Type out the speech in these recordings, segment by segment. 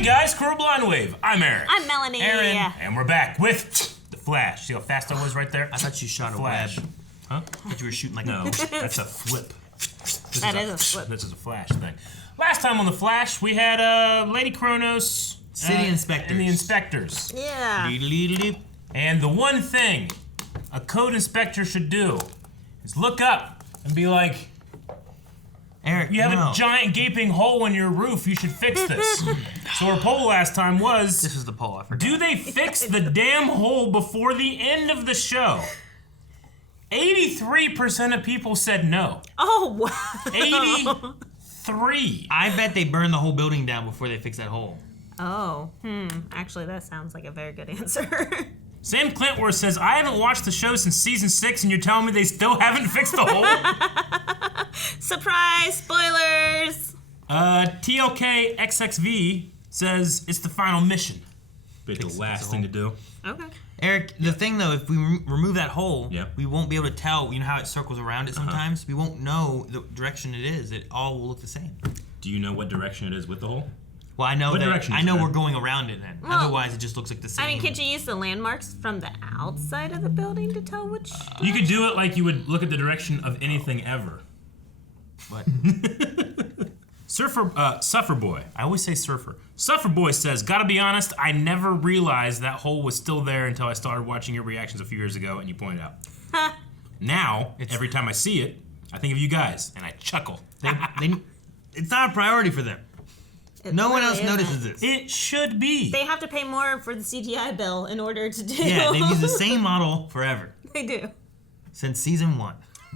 Hey guys, Coral Blind Wave. I'm Aaron. I'm Melanie. Aaron, and we're back with the Flash. See how fast I was right there? I thought you shot a web. Huh? I thought you were shooting like no, that's a flip. That is a flip. This is a Flash thing. Last time on the Flash, we had Lady Kronos, City Inspectors, and the Inspectors. Yeah. And the one thing a code inspector should do is look up and be like, Eric, you have a giant gaping hole in your roof. You should fix this. So our poll last time was... This was the poll, I forgot. Do they fix the damn hole before the end of the show? 83% of people said no. Oh, wow. 83. I bet they burn the whole building down before they fix that hole. Oh, Actually, that sounds like a very good answer. Sam Clintworth says, I haven't watched the show since season 6 and you're telling me they still haven't fixed the hole? Surprise! Spoilers! TLK XXV says, it's the final mission. But the last thing to do. Okay. Eric, the thing though, if we remove that hole, yeah, we won't be able to tell, you know how it circles around it sometimes? We won't know the direction it is. It all will look the same. Do you know what direction it is with the hole? Well, I know we're going around it then. Well, otherwise, it just looks like the same. I mean, could you use the landmarks from the outside of the building to tell which? You could do it like you would look at the direction of anything ever. What? Suffer Boy. I always say Surfer. Suffer Boy says, gotta be honest, I never realized that hole was still there until I started watching your reactions a few years ago and you pointed out. Now, every time I see it, I think of you guys and I chuckle. It's not a priority for them. No one else notices this. It should be. They have to pay more for the CGI bill in order to do. Yeah, they've used the same model forever. They do. Since season 1.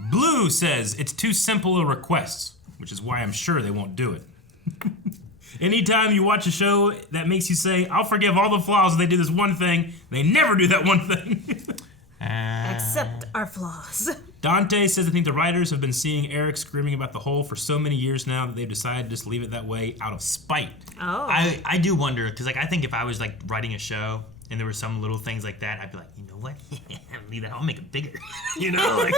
Blue says it's too simple a request, which is why I'm sure they won't do it. Anytime you watch a show that makes you say, I'll forgive all the flaws if they do this one thing, they never do that one thing. Accept our flaws. Dante says, I think the writers have been seeing Eric screaming about the hole for so many years now that they've decided to just leave it that way out of spite. Oh. I do wonder, because like I think if I was like writing a show and there were some little things like that, I'd be like, you know what? Leave that. I'll make it bigger. You know, like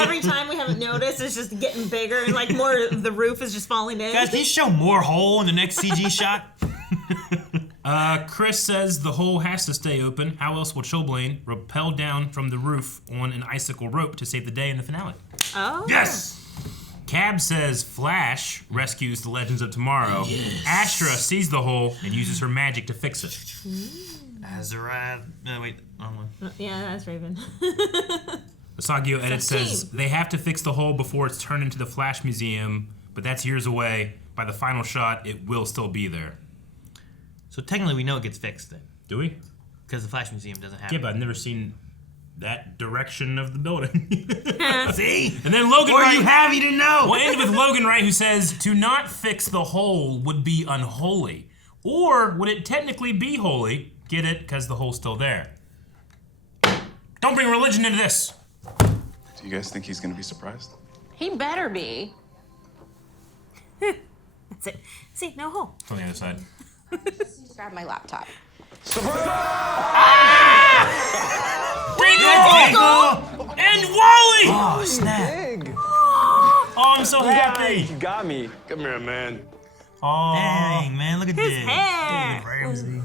every time we haven't noticed, it's just getting bigger and like more of the roof is just falling in. Guys, can you show more hole in the next CG shot? Chris says the hole has to stay open. How else will Chilblain rappel down from the roof on an icicle rope to save the day in the finale? Oh. Yes! Cab says Flash rescues the Legends of Tomorrow. Yes. Astra sees the hole and uses her magic to fix it. Azarath. No, wait, wrong one. Yeah, that's Raven. Asagio Edit says they have to fix the hole before it's turned into the Flash Museum, but that's years away. By the final shot, it will still be there. So technically we know it gets fixed then. Do we? Because the Flash Museum doesn't have it. Yeah, but I've never seen that direction of the building. See? And then Logan or Wright, you have, you didn't know. We'll end with Logan Wright, who says, to not fix the hole would be unholy. Or would it technically be holy? Get it? Because the hole's still there. Don't bring religion into this. Do you guys think he's going to be surprised? He better be. That's it. See, no hole. From the other side. Grab my laptop. Diggle! And Wally! Oh, snap. Oh, I'm so happy. You got me. Come here, man. Oh. Dang, man, look at His this. hair. Ramsey.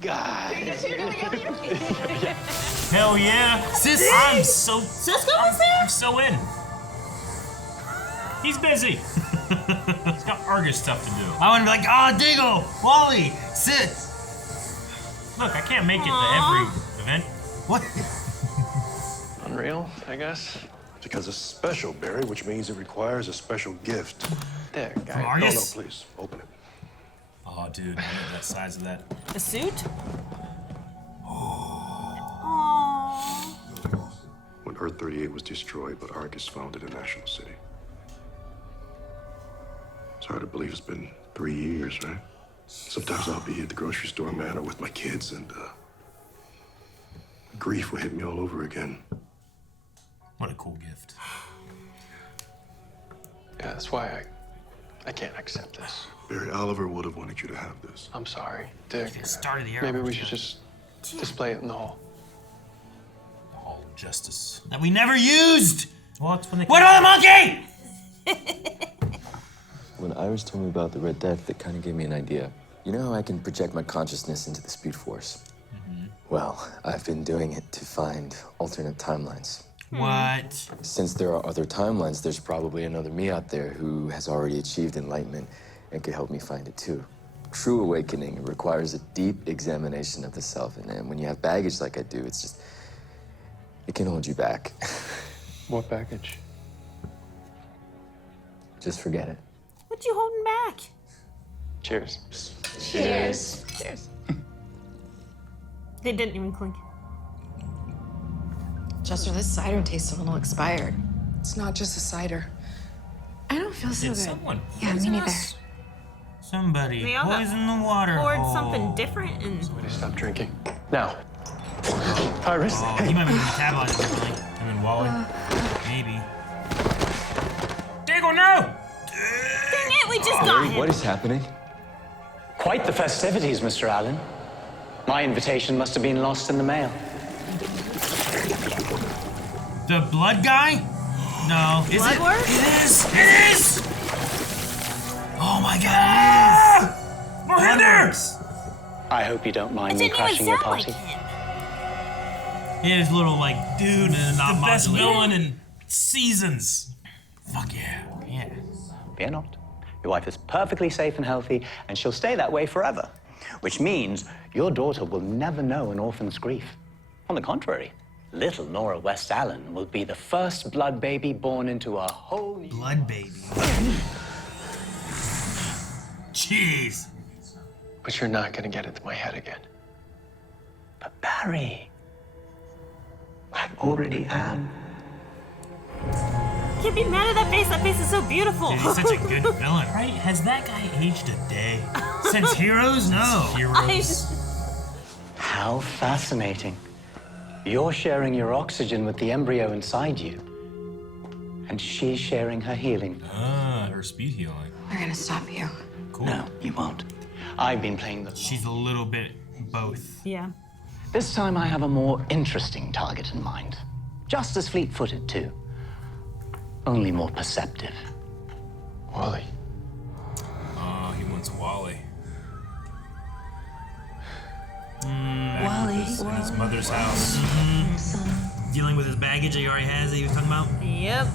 God. Hell yeah. Sis. I'm so... Cisco was there? I'm so in. He's busy. He's got Argus stuff to do. I want to be like, oh, Diggle, Wally, sit. Look, I can't make it to every event. What? Unreal, I guess. Because it's special, Barry, which means it requires a special gift. There, guy. No, Argus? no, please, open it. Oh, dude, look at that size of that. A suit? Oh. When Earth 38 was destroyed, but Argus founded a national city. It's hard to believe it's been 3 years, right? Sometimes I'll be at the grocery store, man, or with my kids, and grief will hit me all over again. What a cool gift. Yeah, that's why I can't accept this. Barry, Oliver would have wanted you to have this. I'm sorry, Dick. Start of the Maybe we should just display it in the hall. The Hall of Justice. That we never used. Well, it's when they... What on the monkey? When Iris told me about the Red Death, it kind of gave me an idea. You know how I can project my consciousness into the Speed Force? Well, I've been doing it to find alternate timelines. What? Since there are other timelines, there's probably another me out there who has already achieved enlightenment and could help me find it too. True awakening requires a deep examination of the self, and when you have baggage like I do, it's just, it can hold you back. What baggage? Just forget it. What you holding back? Cheers. Cheers. Cheers. They didn't even clink. Chester, this cider tastes a little expired. It's not just a cider. I don't feel so Did good. someone Yeah, me poison neither. us? Somebody They all got poison the water. Poured hole. something different and Somebody stop drinking. Now. Iris. Oh, he might be metabolized differently. Him and Wally? Maybe. Diggle, no! dang it, we just got him. What is happening? Quite the festivities, Mr. Allen. My invitation must have been lost in the mail. The blood guy? No. Is it? Bloodwork? It is! It is! Oh my god, it is! I hope you don't mind It me didn't even crashing your sound like party. him. He is little like dude and not The best modulated. villain in seasons. Fuck yeah. Yeah. Fear not. Your wife is perfectly safe and healthy, and she'll stay that way forever. Which means your daughter will never know an orphan's grief. On the contrary, little Nora West Allen will be the first blood baby born into a whole new... Blood baby. Jeez. But you're not gonna get into my head again. But Barry, I already am. Can't be mad at that face. That face is so beautiful. Dude, he's such a good villain. Right? Has that guy aged a day? Since Heroes? No. Heroes. How fascinating. You're sharing your oxygen with the embryo inside you. And she's sharing her healing. Ah, her speed healing. We're gonna stop you. Cool. No, you won't. I've been playing the... She's a little bit both. Yeah. This time I have a more interesting target in mind. Just as fleet-footed, too. Only more perceptive. Wally. Oh, he wants Wally. Wally. In his mother's house. Dealing with his baggage that he already has that he was talking about. Yep.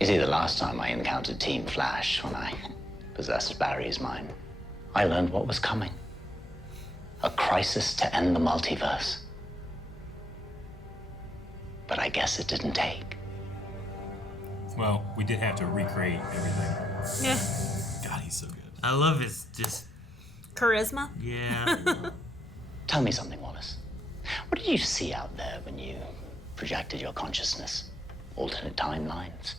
You see, the last time I encountered Team Flash, when I possessed Barry's mind, I learned what was coming. A crisis to end the multiverse. But I guess it didn't take. Well, we did have to recreate everything. Yeah. God, he's so good. I love his just, Charisma. yeah. Tell me something, Wallace. What did you see out there when you projected your consciousness? Alternate timelines?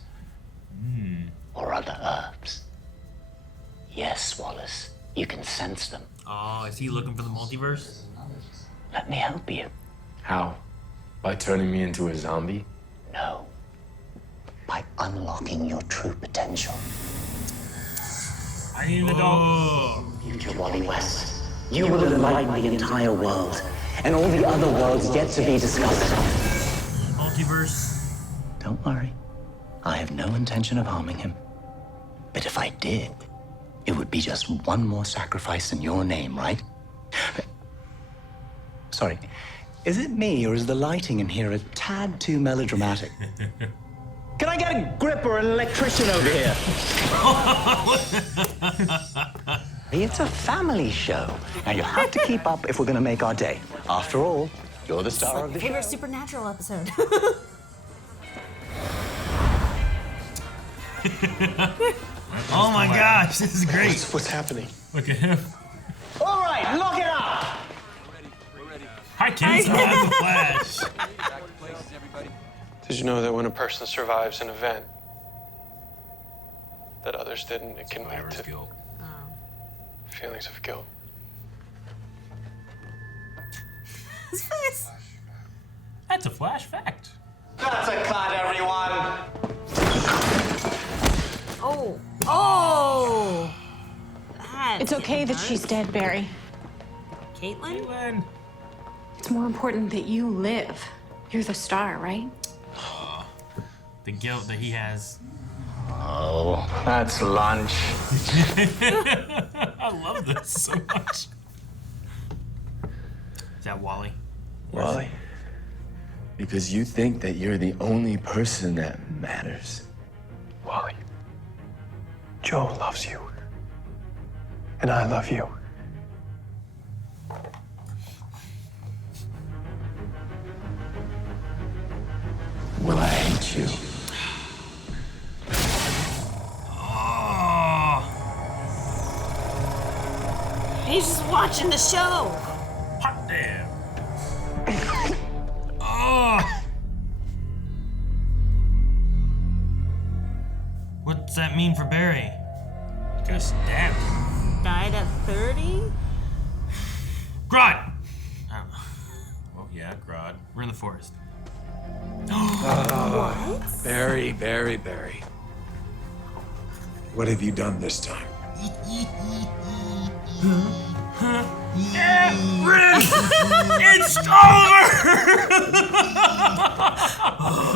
Or other Earths? Yes, Wallace. You can sense them. Oh, is he looking for the multiverse? Let me help you. How? By turning me into a zombie? No. By unlocking your true potential. I need the dog. Future Wally West, you will enlighten the entire world, and all the other worlds yet to be discovered. Multiverse. Don't worry. I have no intention of harming him. But if I did, it would be just one more sacrifice in your name, right? Sorry, is it me, or is the lighting in here a tad too melodramatic? Can I get a grip or an electrician over here? It's a family show. Now you have to keep up if we're gonna make our day. After all, you're the star of the show. Favorite supernatural episode. Oh my gosh, this is great. What's happening? Look at him. All right, lock it up! Hi, kids. I'm the Flash. Did you know that when a person survives an event that others didn't, it can lead Survivor's to guilt. feelings of guilt? His face. That's a Flash fact. That's a cut, everyone! Oh. Oh. It's okay that she's dead, Barry. Caitlin? Caitlin. It's more important that you live. You're the star, right? The guilt that he has. Oh, that's lunch. I love this so much. Is that Wally? Wally? Because you think that you're the only person that matters. Wally, Joe loves you. And I love you. Well, I hate you. He's just watching the show. Hot damn. Oh. What's that mean for Barry? Got stabbed. Died at 30? Grodd! I don't know. Oh yeah, Grodd. We're in the forest. What? Barry. What have you done this time? Aaron! It's over!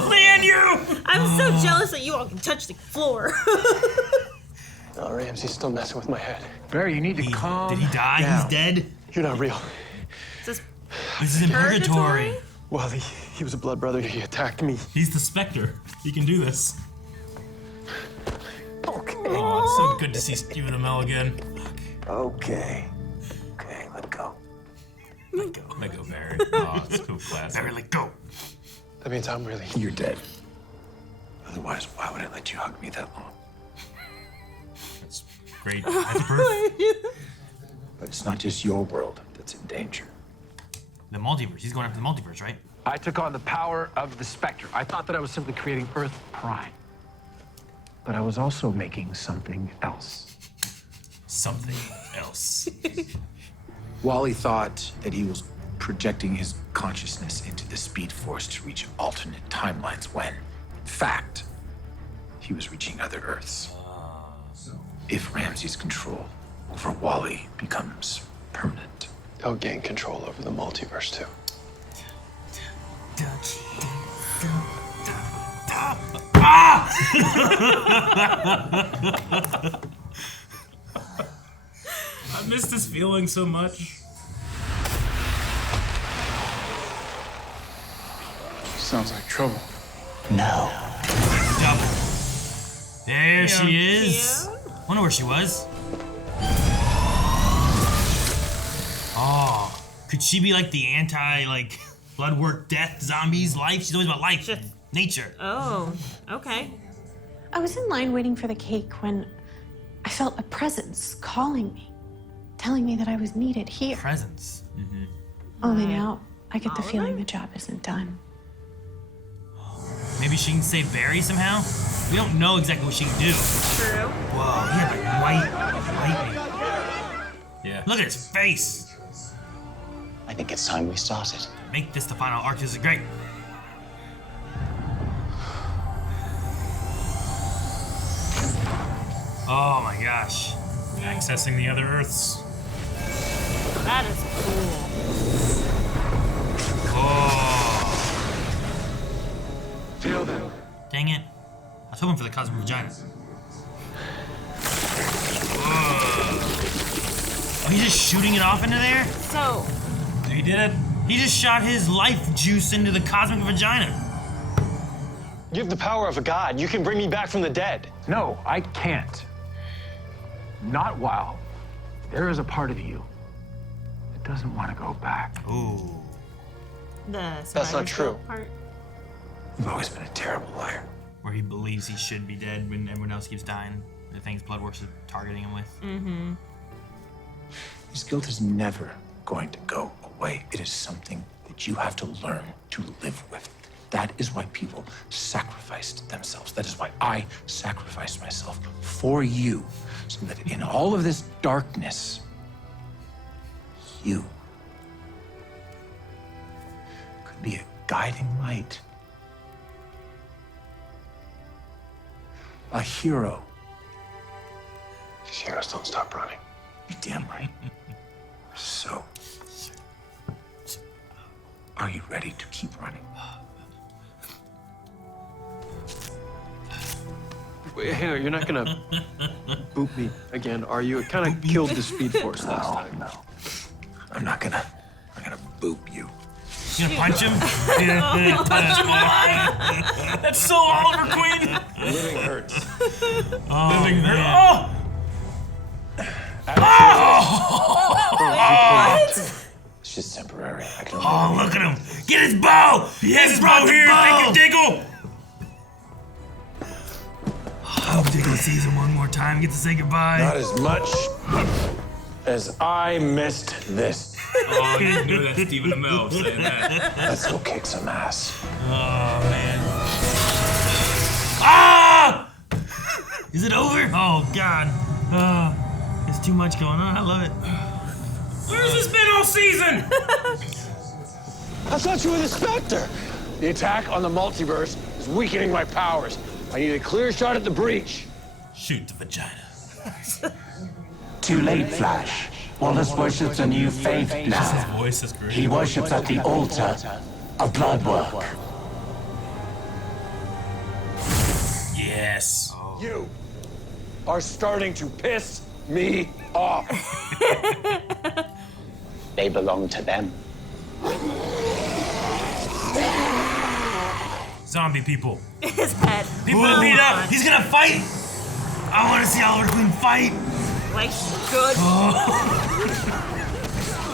Me and you! I'm so jealous that you all can touch the floor. No, Ramsey's still messing with my head. Barry, you need to calm Did he die? down. He's dead? You're not real. This This is in purgatory. Wally, he was a blood brother. He attacked me. He's the Spectre. He can do this. Okay. Oh, it's so good to see Stephen Amell again. Okay, let go. Let go, Barry. Oh, it's so classic. Barry, let go. That means I'm really... You're dead. Otherwise, why would I let you hug me that long? That's great. That's proof. But it's not just your world that's in danger. The multiverse. He's going after the multiverse, right? I took on the power of the Spectre. I thought that I was simply creating Earth Prime. But I was also making something else. Something else. Wally thought that he was projecting his consciousness into the Speed Force to reach alternate timelines when, in fact, he was reaching other Earths. If Ramsey's control over Wally becomes permanent, He'll gain control over the multiverse, too. I miss this feeling so much. sounds like trouble. No. Double. There she is. Wonder where she was. Oh, could she be like the anti, bloodwork, death, zombies, life? She's always about life, nature. Oh, okay. I was in line waiting for the cake when I felt a presence calling me, telling me that I was needed here. Presence. Mm-hmm. Only now I get the feeling the job isn't done. Maybe she can save Barry somehow? We don't know exactly what she can do. True. Whoa, he had white lightning. Yeah. Look at his face. I think it's time we started. Make this the final arc. This is great. Oh my gosh. Accessing the other Earths. That is cool. Oh. Feel them. Dang it. I was hoping for the cosmic vagina. Oh, he's just shooting it off into there? So. He did it. He just shot his life juice into the cosmic vagina. You have the power of a god. You can bring me back from the dead. No, I can't. Not while there is a part of you that doesn't want to go back. Ooh. That's not true. Part. You've always been a terrible liar. Where he believes he should be dead when everyone else keeps dying. The things Bloodwork is targeting him with. Mm-hmm. His guilt is never going to go away. It is something that you have to learn to live with. That is why people sacrificed themselves. That is why I sacrificed myself for you, so that in all of this darkness, you could be a guiding light. A hero. These heroes don't stop running. You're damn right. So, are you ready to keep running? Wait, hang on, you're not gonna boop me again, are you? It kind of killed the Speed Force last time. No. I'm not gonna boop you. You gonna punch him? That's so Oliver Queen. Living hurts. Living hurt. It's just temporary. I can Oh, look at him! Get his bow! Yes, his bow here. Thank you, Diggle. I hope Diggle sees him one more time. Get to say goodbye. Not as much as I missed this. Oh, you know that's Stephen Amell saying that. Let's go kick some ass. Oh man. Ah! Is it over? Oh god. There's too much going on. I love it. Where's this been all season? I thought you were the Spectre. The attack on the multiverse is weakening my powers. I need a clear shot at the breach. Shoot the vagina. Too late, Flash. Wallace worships a new faith His now. voice is great. He worships at the altar of Bloodwork. Yes. You are starting to piss me off. They belong to them. Zombie people. His pet. People to beat up. He's gonna fight! I wanna see Oliver Queen fight! Like, good.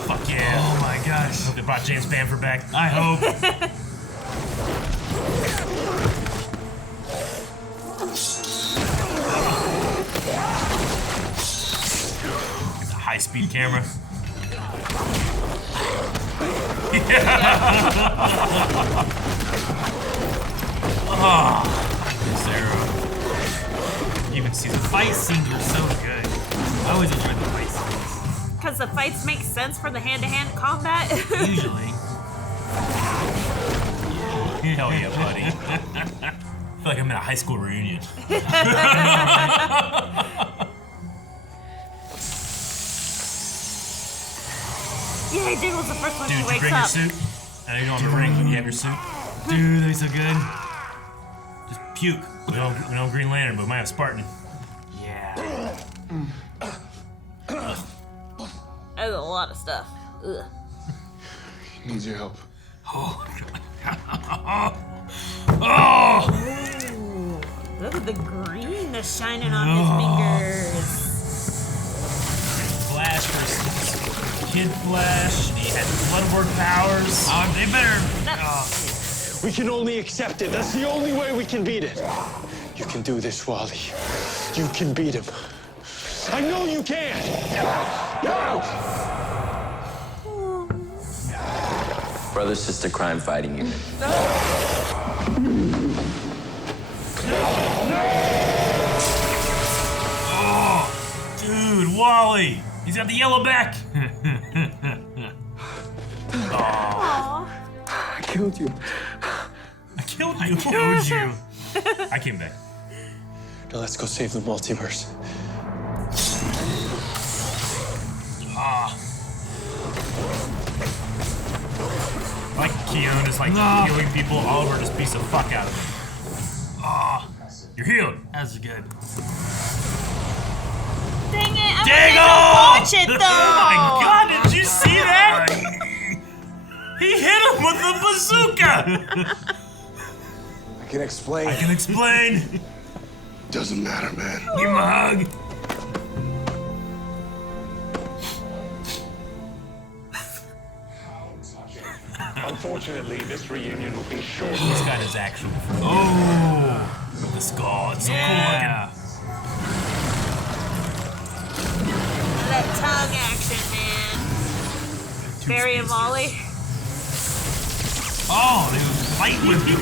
Fuck yeah. Oh my gosh. I hope they brought James Bamford back. I hope. It's a high-speed camera. Oh, Sarah. Even see the fight scenes were so good. I always enjoyed the fight scenes. Because the fights make sense for the hand-to-hand combat. Usually. Hell yeah, buddy. I feel like I'm at a high school reunion. Yeah, Diggle's the first one Dude, she did you wakes bring up. your suit? I know you don't have a ring, but you have your suit. Dude, they're so good. Just puke. We don't Green Lantern, but we might have Spartan. Yeah. That's a lot of stuff. Ugh. He needs your help. Oh. Ooh, look at the green that's shining on his fingers. Flash versus Kid Flash. He had Bloodwork powers. Oh, they better. We can only accept it. That's the only way we can beat it. You can do this, Wally. You can beat him. I know you can. Go! Brother, sister, crime fighting unit. Oh, dude, Wally. He's got the yellow back. Aww. I killed you. I killed you. I came back. Now let's go save the multiverse. Like Keon is like healing people. Oliver just beats the fuck out of him. You're healed. That's good. Dang it, I Diggle! watch it though. Oh my god, did you see that? He hit him with a bazooka. I can explain. I can explain. Doesn't matter, man. Give him a hug. Unfortunately, this reunion will be short. He's got his actual friend. Oh, the skull. It's so cool looking. That tongue action, man. Barry and Molly. Oh, they would fight with you.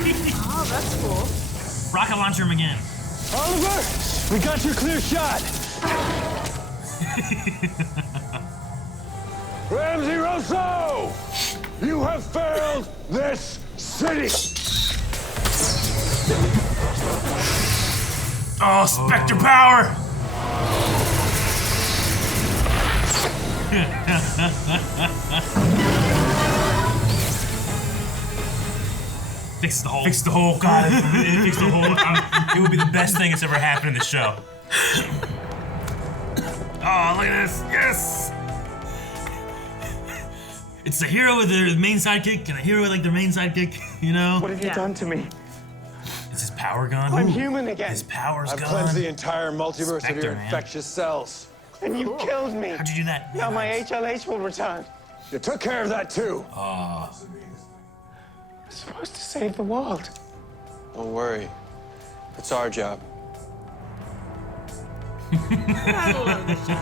Oh, that's cool. Rocket launcher him again. Oliver, we got your clear shot. Ramsey Rosso! You have failed this city! Oh, Spectre power! Fix the hole. Fix the hole. God, it fixed the hole. It would be the best thing that's ever happened in the show. Oh, look at this. Yes! It's the hero with their main sidekick and a hero with like their main sidekick, you know? What have you done to me? Is his power gone? I'm human again. His power's I've gone. cleansed the entire multiverse Spectre, of your man. infectious cells. And you killed me. How'd you do that? Now my HLH will return. You took care of that too. Oh. You're supposed to save the world. Don't worry. It's our job. I love this show.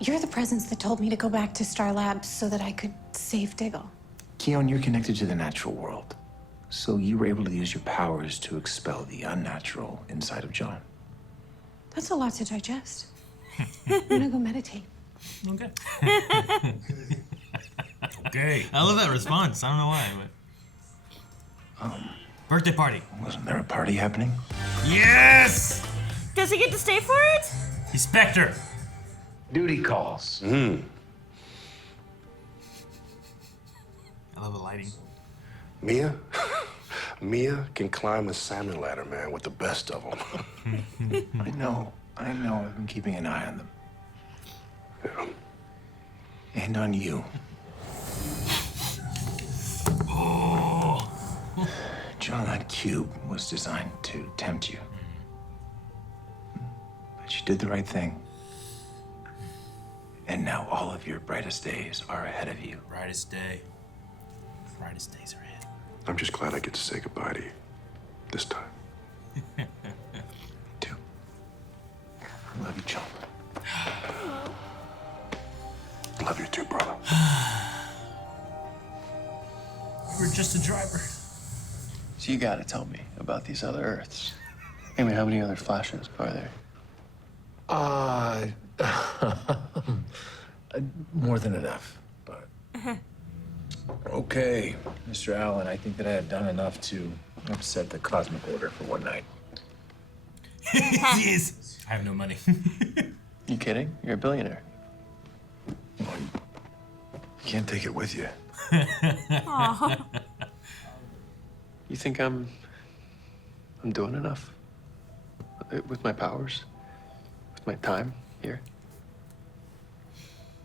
You're the presence that told me to go back to Star Labs so that I could save Diggle. Keon, you're connected to the natural world. So you were able to use your powers to expel the unnatural inside of John. That's a lot to digest. I'm gonna go meditate. Okay. Okay. I love that response. I don't know why, but. Birthday party. Wasn't there a party happening? Yes! Does he get to stay for it? He's Spectre. Duty calls. I love the lighting. Mia? Mia can climb a salmon ladder, man, with the best of them. I know. I've been keeping an eye on them. Yeah. And on you. Oh. John, that cube was designed to tempt you. But you did the right thing. And now all of your brightest days are ahead of you. Brightest day. Brightest days are ahead. I'm just glad I get to say goodbye to you. This time. Me too. I love you, John. Love you too, brother. We're just a driver. So you gotta tell me about these other Earths. I mean, how many other Flashes are there? More than enough, but... Okay, Mr. Allen, I think that I have done enough to upset the cosmic order for one night. Yes. I have no money. You kidding? You're a billionaire. You can't take it with you. Aw. You think I'm doing enough? With my powers? With my time here?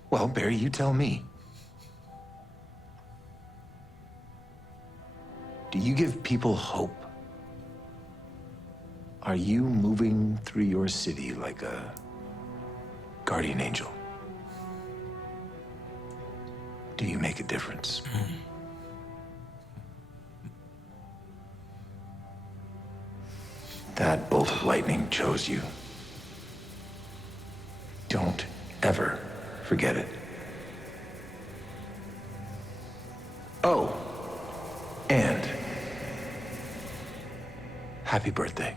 Well, Barry, you tell me. Do you give people hope? Are you moving through your city like a guardian angel? Do you make a difference? That bolt of lightning chose you. Don't ever forget it. Oh, and happy birthday.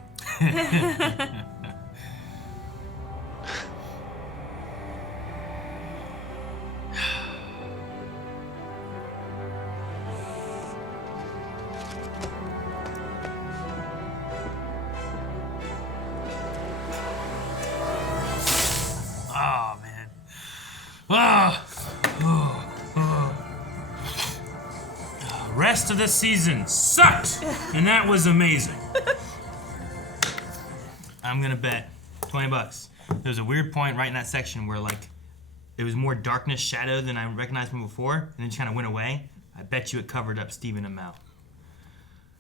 Oh, man. Ah. Rest of the season sucked, and that was amazing. I'm gonna bet $20. There's a weird point right in that section where like it was more darkness, shadow than I recognized from before, and then just kind of went away. I bet you it covered up Stephen Amell.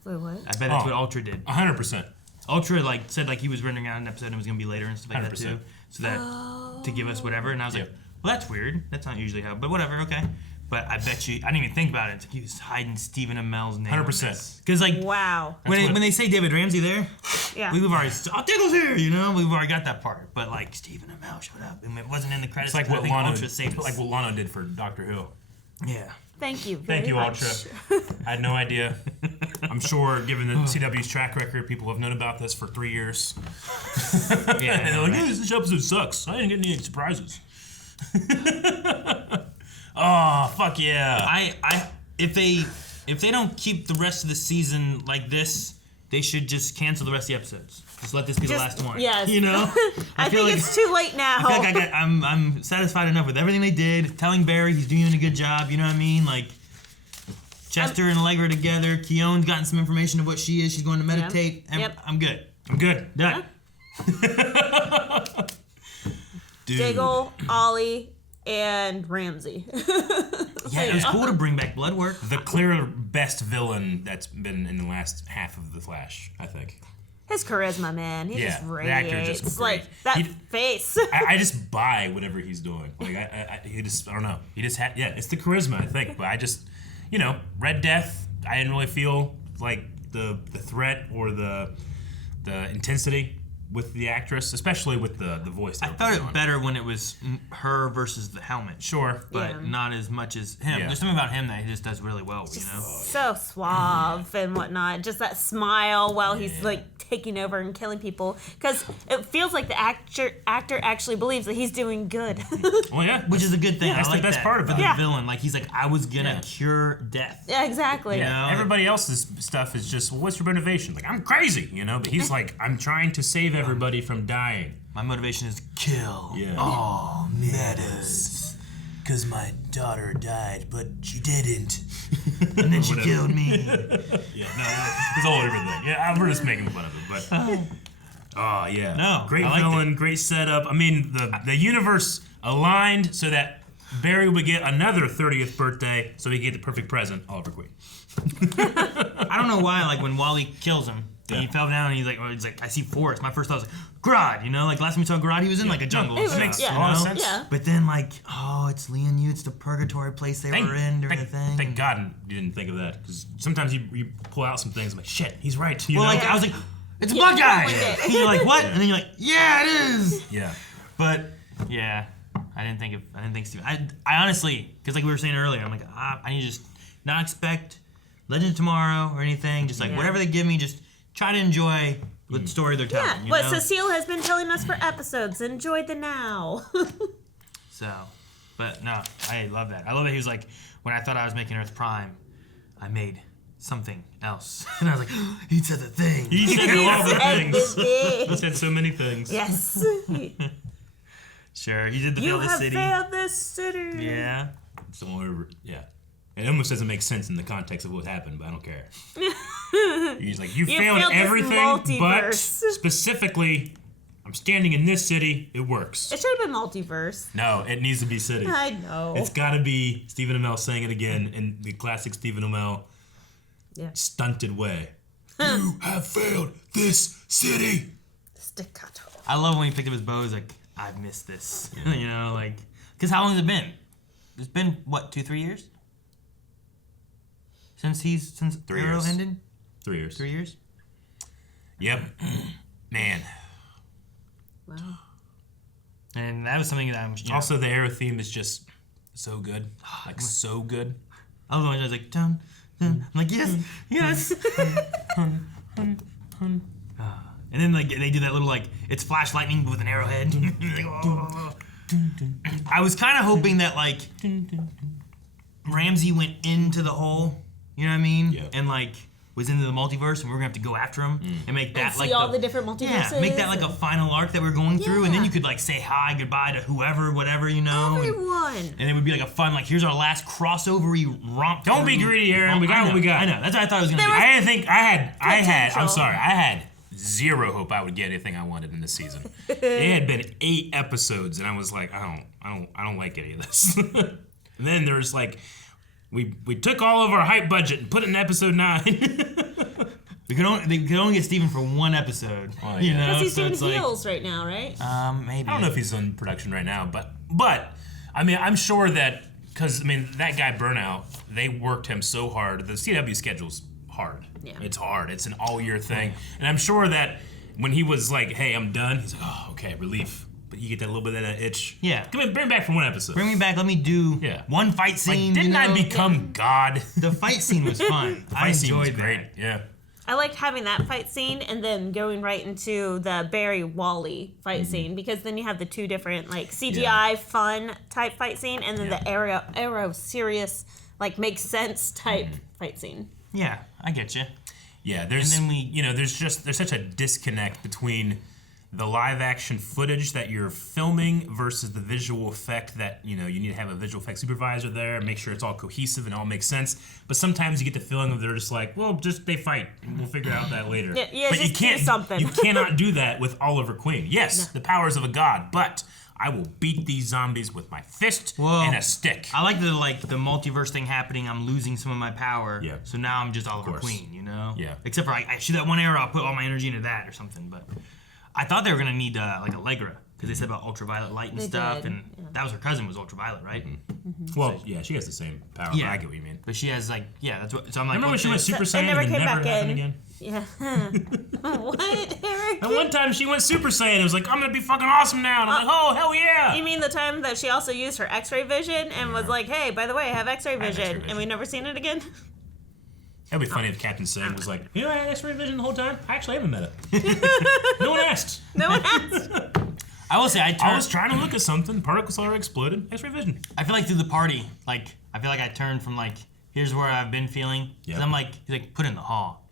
Wait, what? I bet that's what Ultra did. 100%. Ultra like said like he was rendering out an episode and it was gonna be later and stuff like that too, so that to give us whatever. And I was like, well, that's weird. That's not usually how, but whatever, okay. But I bet you, I didn't even think about it. It's like he was hiding Stephen Amell's name. 100%. Because like, wow. When they say David Ramsey there, yeah, we've already, Diggle's here, you know, we've already got that part. But like, Stephen Amell showed up and it wasn't in the credits. It's like what Lana, Ultra saved us. like what Lana did for Doctor Who. Yeah. Thank you. Thank you, much. Ultra. I had no idea. I'm sure, given the CW's track record, people have known about this for 3 years. Yeah, and they're like, hey, this episode sucks. I didn't get any surprises. Oh, fuck yeah. If they don't keep the rest of the season like this, they should just cancel the rest of the episodes. Just let this be the last one. Yes. You know? I think like it's too late now. I feel like I'm satisfied enough with everything they did. Telling Barry he's doing a good job. You know what I mean? Like Chester and Allegra together. Keown's gotten some information of what she is. She's going to meditate. Yep. I'm good. I'm good. Done. Diggle, Ollie, and Ramsey. Yeah, it was cool to bring back Bloodwork. The clear best villain that's been in the last half of The Flash, I think. His charisma, man. He just radiates. The actor just like that face. I just buy whatever he's doing. Like I don't know. He just had it's the charisma, I think. But I just, Red Death. I didn't really feel like the threat or the intensity with the actress, especially with the voice. I thought it better when it was her versus the helmet. Sure. But not as much as him. Yeah. There's something about him that he just does really well, So suave and whatnot. Just that smile while he's like taking over and killing people. Because it feels like the actor actually believes that he's doing good. Well, yeah. Which is a good thing. Yeah, that's I like the best that part about for it. the villain. Like, he's like, I was gonna cure death. Yeah, exactly. Yeah. Everybody else's stuff is just, well, what's your motivation? Like, I'm crazy, But he's like, I'm trying to save everybody from dying. My motivation is kill. Yeah. Oh, matters. Because my daughter died, but she didn't. And then she killed me. Yeah, no, it's a whole different thing. Yeah, we're just making fun of it, but. Oh, yeah. No, great villain, great setup. I mean, the universe aligned so that Barry would get another 30th birthday, so he could get the perfect present, Oliver Queen. I don't know why, like, when Wally kills him, he fell down and he's like, I see forest. My first thought was like, Grodd, Like last time we saw Grodd, he was in like a jungle. It makes a lot of sense. Yeah. But then it's Lian Yu, it's the purgatory place they were in during the thing. Thank God you didn't think of that, because sometimes you pull out some things, I'm like, shit, he's right. I was like, it's a black guy. And you're like, what? And then you're like, yeah, it is. Yeah. But yeah, I didn't think Steven. I honestly, because like we were saying earlier, I'm like, I need to just not expect Legend of Tomorrow or anything. Just like whatever they give me, just try to enjoy the story they're telling. Yeah, what Cecile has been telling us for episodes. Enjoy the now. So, but no, I love that. I love that he was like, when I thought I was making Earth Prime, I made something else. And I was like, he said the thing. He said all the things. He said so many things. Yes. Sure, he did the Fail the City. You have failed this city. Yeah. Yeah. It almost doesn't make sense in the context of what happened, but I don't care. He's like, you failed everything, but specifically, I'm standing in this city, it works. It should have been multiverse. No, it needs to be city. I know. It's got to be Stephen Amell saying it again in the classic Stephen Amell stunted way. You have failed this city. Staccato. I love when he picked up his bow. He's like, I've missed this. Because how long has it been? It's been, what, 2-3 years? Since 3 Arrow years. ended? 3 years. 3 years? Yep. Man. Wow. And that was something that I'm... Also, the Arrow theme is just so good. Like, so good. I was like, dun, dun. I'm like, yes, yes. And then like they do that little like it's flash lightning with an arrowhead. Like, oh. I was kind of hoping that like Ramsey went into the hole, you know what I mean, and like was into the multiverse, and we were gonna have to go after him and make that see all the different multiverses. Yeah, make that like a final arc that we're going through, and then you could like say hi, goodbye to whoever, whatever, Everyone. and it would be like a fun like here's our last crossover-y romp. Don't be greedy, Aaron. We got what we got. I know. That's what I thought it was gonna be. I didn't think I had. I'm sorry. I had zero hope I would get anything I wanted in this season. It had been 8 episodes, and I was like, I don't like any of this. And then there's like, we took all of our hype budget and put it in episode 9. They could only get Steven for 1 episode. Oh, you know, because he's doing Heels right now, right? Maybe. I don't know if he's in production right now, but I mean, I'm sure that because I mean that guy Burnout, they worked him so hard. The CW schedule's hard. Yeah. It's hard. It's an all-year thing, and I'm sure that when he was like, "Hey, I'm done," he's like, "Oh, okay, relief." But you get that little bit of that itch. Yeah. Come in, bring me back for 1 episode. Bring me back. Let me do one fight scene. Like, didn't I become God? The fight scene was fun. I enjoyed great. that. Yeah. I liked having that fight scene and then going right into the Barry Wally fight scene because then you have the 2 different like CGI fun type fight scene and then the Arrow serious like makes sense type fight scene. Yeah, I get you. Yeah, there's and then there's such a disconnect between the live action footage that you're filming versus the visual effect that, you need to have a visual effect supervisor there and make sure it's all cohesive and all makes sense. But sometimes you get the feeling of they're just like, well, they fight and we'll figure out that later. Yeah, but just you can't do something. You cannot do that with Oliver Queen. Yes, the powers of a god, but I will beat these zombies with my fist and a stick. I like the multiverse thing happening. I'm losing some of my power. Yeah. So now I'm just Oliver Queen, Yeah. Except for I shoot that one arrow, I'll put all my energy into that or something. But I thought they were gonna need like Allegra because they said about ultraviolet light and They stuff, did, and that was her cousin was ultraviolet, right? Well, yeah, she has the same power. Yeah. But I get what you mean. But she has that's what. So I'm like, Remember when she went Super Saiyan It never and came it never back happened in. again? Yeah. What, Eric? And one time she went Super Saiyan. It was like, I'm gonna be fucking awesome now. And I'm like, oh, hell yeah. You mean the time that she also used her X-ray vision and was like, hey, by the way, I have X-ray vision, and we never seen it again? That'd be funny if Captain Singh was like, I had X-ray vision the whole time. I actually haven't met her. No one asked. No one asked. I will say I was trying to look at something. Particles already exploded. X-ray vision. I feel like through the party, I feel like I turned from here's where I've been feeling. Because I'm he's like, put in the hall.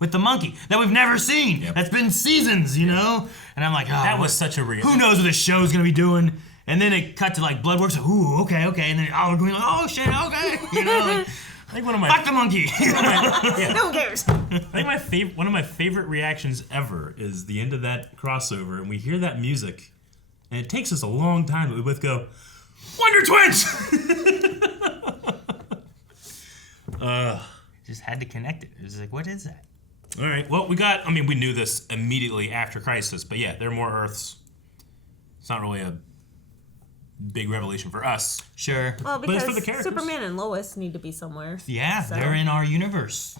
With the monkey that we've never seen. Yep. That's been seasons, you know? And I'm like, oh. That was such a real. Who knows what this show's gonna be doing? And then it cut to Bloodwork. So, ooh, okay. And then Oliver going oh shit, okay. You know, I think one of my fuck the monkey. No one cares. I think one of my favorite reactions ever is the end of that crossover, and we hear that music, and it takes us a long time, but we both go, Wonder Twins! Just had to connect it. It was like, what is that? All right. Well, we knew this immediately after Crisis, but yeah, there are more Earths. It's not really a big revelation for us. Sure. Well, but it's because for the characters. Superman and Lois need to be somewhere. Yeah, they're in our universe.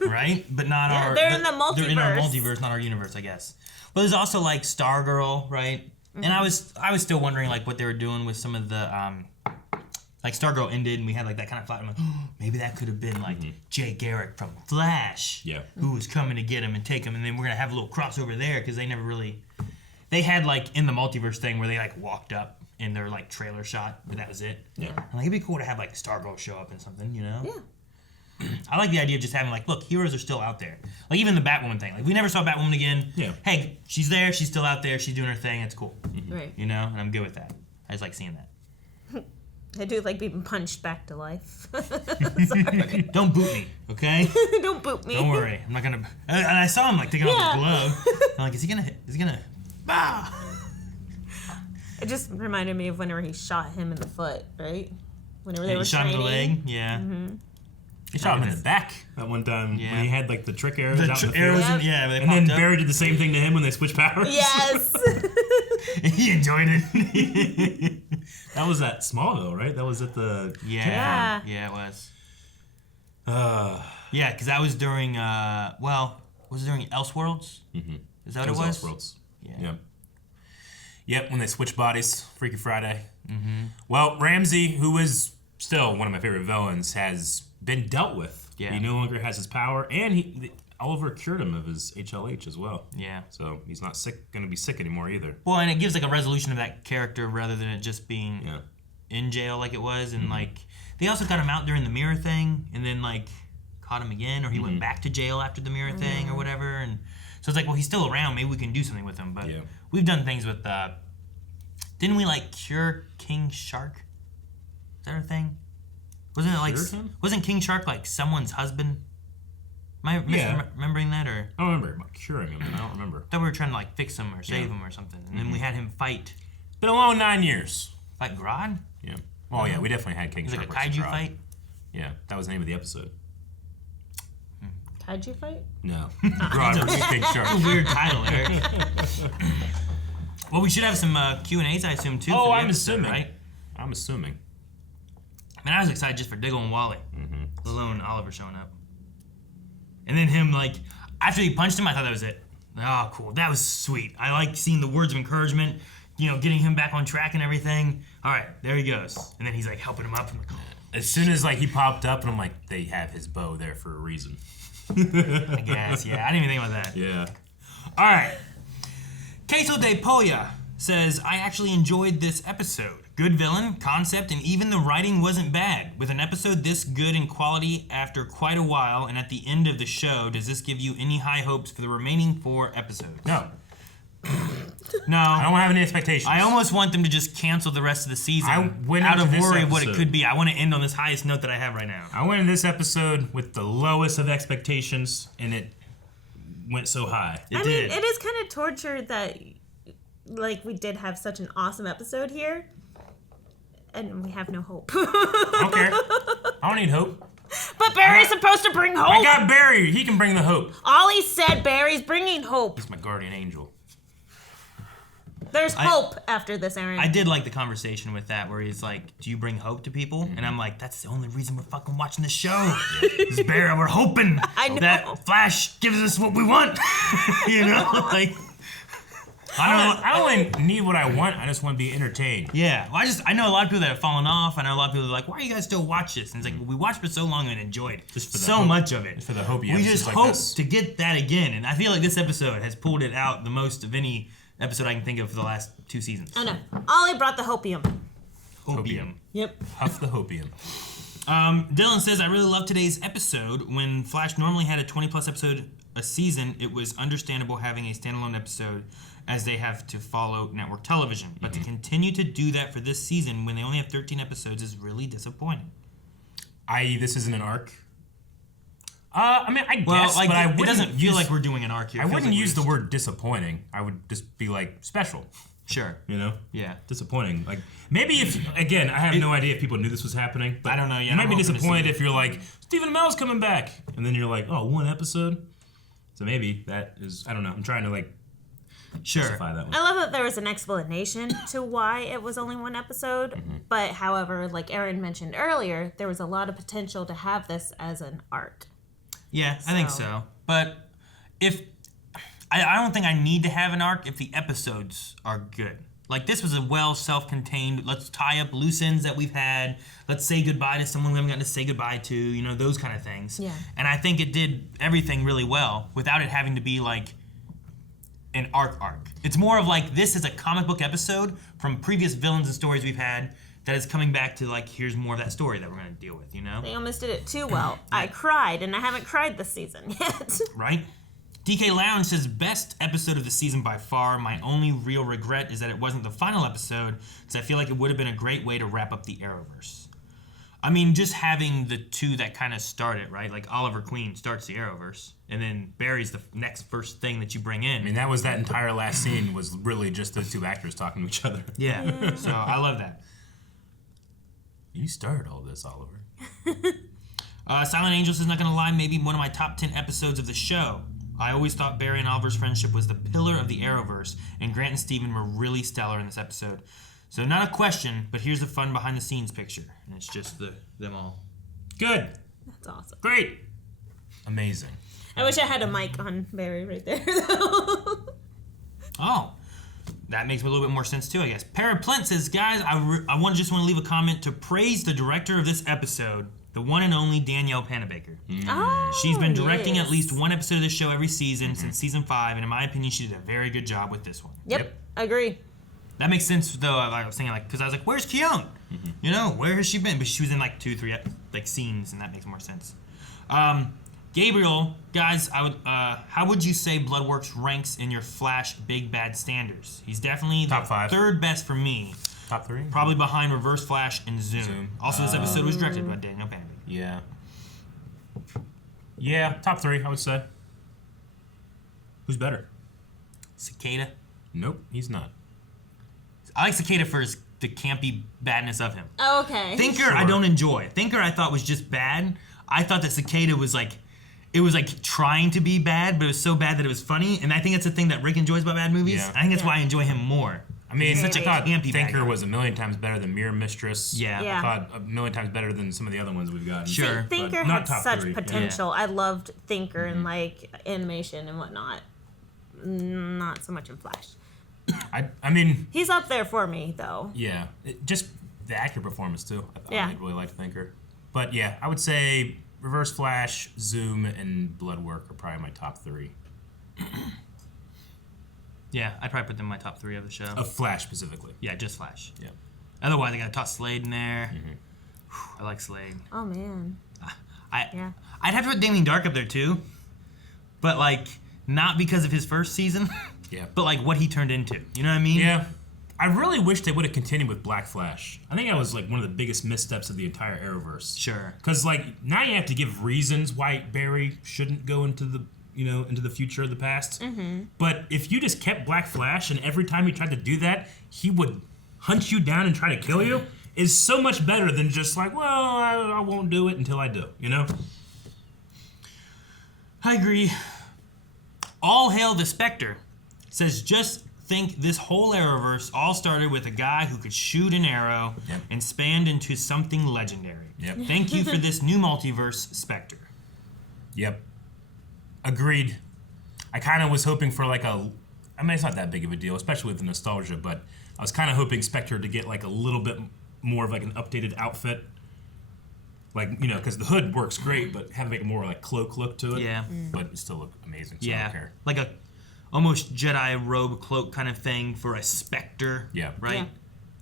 Right? But not our... They're in the multiverse. They're in our multiverse, not our universe, I guess. But there's also, Stargirl, right? Mm-hmm. And I was still wondering, what they were doing with some of the... Stargirl ended, and we had, that kind of flat. I'm like, maybe that could have been, Jay Garrick from Flash. Yeah. Who was coming to get him and take him, and then we're going to have a little crossover there, because they never really... They had, in the multiverse thing where they, walked up in their, trailer shot, but that was it. Yeah. I'm it'd be cool to have, Stargirl show up in something, you know? Yeah. I like the idea of just having, look, heroes are still out there. Even the Batwoman thing. We never saw Batwoman again. Yeah. Hey, she's there, she's still out there, she's doing her thing, it's cool. Right. You know? And I'm good with that. I just like seeing that. I do like being punched back to life. Sorry. Don't boot me, okay? Don't boot me. Don't worry. I'm not gonna... And I saw him, taking off his glove. I'm like, is he gonna... Bah! It just reminded me of whenever he shot him in the foot, right? Whenever they were shot him in the training. leg? Yeah. Mm-hmm. He shot him in the back that one time when he had the trick arrows out in the arrows, field. And then Barry did the same thing to him when they switched powers. Yes! He enjoyed it. That was at Smallville, right? That was at the... Yeah, it was. Yeah, because that was during, was it during Elseworlds? Mm-hmm. Is that what it was? Elseworlds. Yeah. Yep, when they switched bodies, Freaky Friday. Mm-hmm. Well, Ramsey, who is still one of my favorite villains, has been dealt with. Yeah. He no longer has his power, and Oliver cured him of his HLH as well. Yeah. So he's not going to be sick anymore either. Well, and it gives a resolution of that character rather than it just being in jail like it was. And they also got him out during the mirror thing, and then caught him again, or he went back to jail after the mirror thing or whatever. And so it's well, he's still around. Maybe we can do something with him. But we've done things with. Didn't we cure King Shark? Is that our thing? Wasn't it wasn't King Shark someone's husband? Am I misremembering that or? I don't remember about curing him. I don't remember. I thought we were trying to fix him or save him or something, and then we had him fight. It's been a long 9 years. Fight Grodd? Yeah. Oh yeah, we definitely had King Shark. It was a kaiju fight. Yeah, that was the name of the episode. Kaiju fight? No. Grodd versus King Shark. That's a weird title, Eric. Well, we should have some Q&As, I assume, too. Oh, for the I'm episode, assuming. Right? I'm assuming. Man, I was excited just for Diggle and Wally. Let alone Oliver showing up. And then him, after he punched him, I thought that was it. Oh, cool. That was sweet. I like seeing the words of encouragement, getting him back on track and everything. All right, there he goes. And then he's, helping him up. I'm like, oh. As soon as, he popped up, and I'm like, they have his bow there for a reason. I guess, yeah. I didn't even think about that. Yeah. All right. Queso de Polla says, I actually enjoyed this episode. Good villain, concept, and even the writing wasn't bad. With an episode this good in quality after quite a while, and at the end of the show, does this give you any high hopes for the remaining 4 episodes? No. No. I don't have any expectations. I almost want them to just cancel the rest of the season out of worry of what it could be. I want to end on this highest note that I have right now. I went in this episode with the lowest of expectations, and it went so high. I mean, it is kind of torture that, like, we did have such an awesome episode here, and we have no hope. I don't care. I don't need hope. But Barry's supposed to bring hope. I got Barry. He can bring the hope. Ollie said Barry's bringing hope. He's my guardian angel. There's hope after this, Aaron. I did like the conversation with that, where he's like, do you bring hope to people? And I'm like, that's the only reason we're fucking watching the show. Is Barry, we're hoping that Flash gives us what we want. You know? Like, I don't really need what I want. I just want to be entertained. Yeah. Well, I know a lot of people that have fallen off. I know a lot of people that are like, why are you guys still watch this? And it's like, well, we watched for so long and enjoyed just for the so hope, much of it. Just for the hope. We just hope to get that again. And I feel like this episode has pulled it out the most of any episode I can think of for the last 2 seasons. I know. Ollie brought the hopium. Hopium. Yep. Huff the hopium. Dylan says, I really love today's episode. When Flash normally had a 20-plus episode a season, it was understandable having a standalone episode as they have to follow network television. But to continue to do that for this season when they only have 13 episodes is really disappointing. I.e., this isn't an arc? I mean, I Well, guess, like, but I it wouldn't doesn't feel like we're doing an arc here. I It feels wouldn't like use we're the word disappointing. I would just be like, special. Sure. You know? Yeah. Disappointing. Like, maybe if, again, I have no idea if people knew this was happening. But I don't know, yeah, you might I'm be hoping to disappointed see it. if you're like, Stephen Amell's coming back. And then you're like, oh, 1 episode? So maybe that is, I don't know. I'm trying to, like, justify that one. I love that there was an explanation to why it was only 1 episode. But, however, like Aaron mentioned earlier, there was a lot of potential to have this as an arc. Yeah, I think so. But if I don't think I need to have an arc if the episodes are good. Like, this was a well self-contained, let's tie up loose ends that we've had. Let's say goodbye to someone we haven't gotten to say goodbye to, you know, those kind of things. Yeah. And I think it did everything really well without it having to be like an arc. It's more of like, this is a comic book episode from previous villains and stories we've had that is coming back to like, here's more of that story that we're going to deal with, you know? They almost did it too well. I cried, and I haven't cried this season yet. Right? DK Lounge says, best episode of the season by far. My only real regret is that it wasn't the final episode, because I feel like it would have been a great way to wrap up the Arrowverse. I mean, just having the 2 that kind of start it, right? Like Oliver Queen starts the Arrowverse, and then Barry's the next first thing that you bring in. I mean, that was that entire last scene was really just those 2 actors talking to each other. Yeah. So I love that. You started all this, Oliver. Silent Angel says, not gonna lie, maybe one of my top 10 episodes of the show. I always thought Barry and Oliver's friendship was the pillar of the Arrowverse, and Grant and Steven were really stellar in this episode. So not a question, but here's the fun behind the scenes picture. And it's just them all. Good. That's awesome. Great. Amazing. I wish I had a mic on Barry right there. Oh. That makes a little bit more sense too, I guess. Paraplent says, guys, I just want to leave a comment to praise the director of this episode, the one and only Danielle Panabaker. Oh, She's been directing yes. at least 1 episode of this show every season since season 5, and in my opinion, she did a very good job with this one. Yep. Agree. That makes sense though. I was thinking like, because I was like, where's Keone? You know, where has she been? But she was in like 2, 3 like scenes, and that makes more sense. Gabriel, guys, how would you say Bloodworks ranks in your Flash Big Bad standards? He's definitely Top the 5. 3rd best for me. Top 3? Probably behind Reverse Flash and Zoom. Also, this episode was directed by Daniel Panabaker. Yeah. Yeah, top 3, I would say. Who's better? Cicada. Nope, he's not. I like Cicada for the campy badness of him. Oh, okay. Thinker, I don't enjoy. Thinker, I thought was just bad. I thought that Cicada was like, it was like trying to be bad, but it was so bad that it was funny. And I think that's the thing that Rick enjoys about bad movies. Yeah. I think that's why I enjoy him more. I mean, He's such a campy bad Thinker guy. was a million times better than Mirror Mistress. Yeah. Yeah. I thought a million times better than some of the other ones we've gotten. Sure. but Thinker not had top such 3. potential. I loved Thinker and like animation and whatnot. Not so much in Flash. I mean, He's up there for me though. yeah, just the actor performance too. I Yeah. really liked Thinker. But yeah, I would say Reverse Flash, Zoom, and Bloodwork are probably my top 3. Yeah, I'd probably put them in my top 3 of the show. Of Flash specifically. Yeah, just Flash. Yeah. Otherwise, I gotta toss Slade in there. I like Slade. Oh man. I'd have to put Damien Dark up there too, but like not because of his first season. But like what he turned into. You know what I mean? Yeah. I really wish they would have continued with Black Flash. I think that was like one of the biggest missteps of the entire Arrowverse. Sure. Because like now you have to give reasons why Barry shouldn't go into the into the future of the past. But if you just kept Black Flash and every time you tried to do that, he would hunt you down and try to kill you, is so much better than just like, well, I won't do it until I do. You know? I agree. All hail the Spectre. Says just think this whole Arrowverse all started with a guy who could shoot an arrow and spanned into something legendary. Thank you for this new multiverse, Spectre. Yep. Agreed. I kind of was hoping for like I mean, it's not that big of a deal, especially with the nostalgia, but I was kind of hoping Spectre to get like a little bit more of like an updated outfit. Like, because the hood works great, but have like more like cloak look to it. Yeah. But it still look amazing, so I don't care. Like a almost Jedi robe cloak kind of thing for a Spectre. Yeah. Right?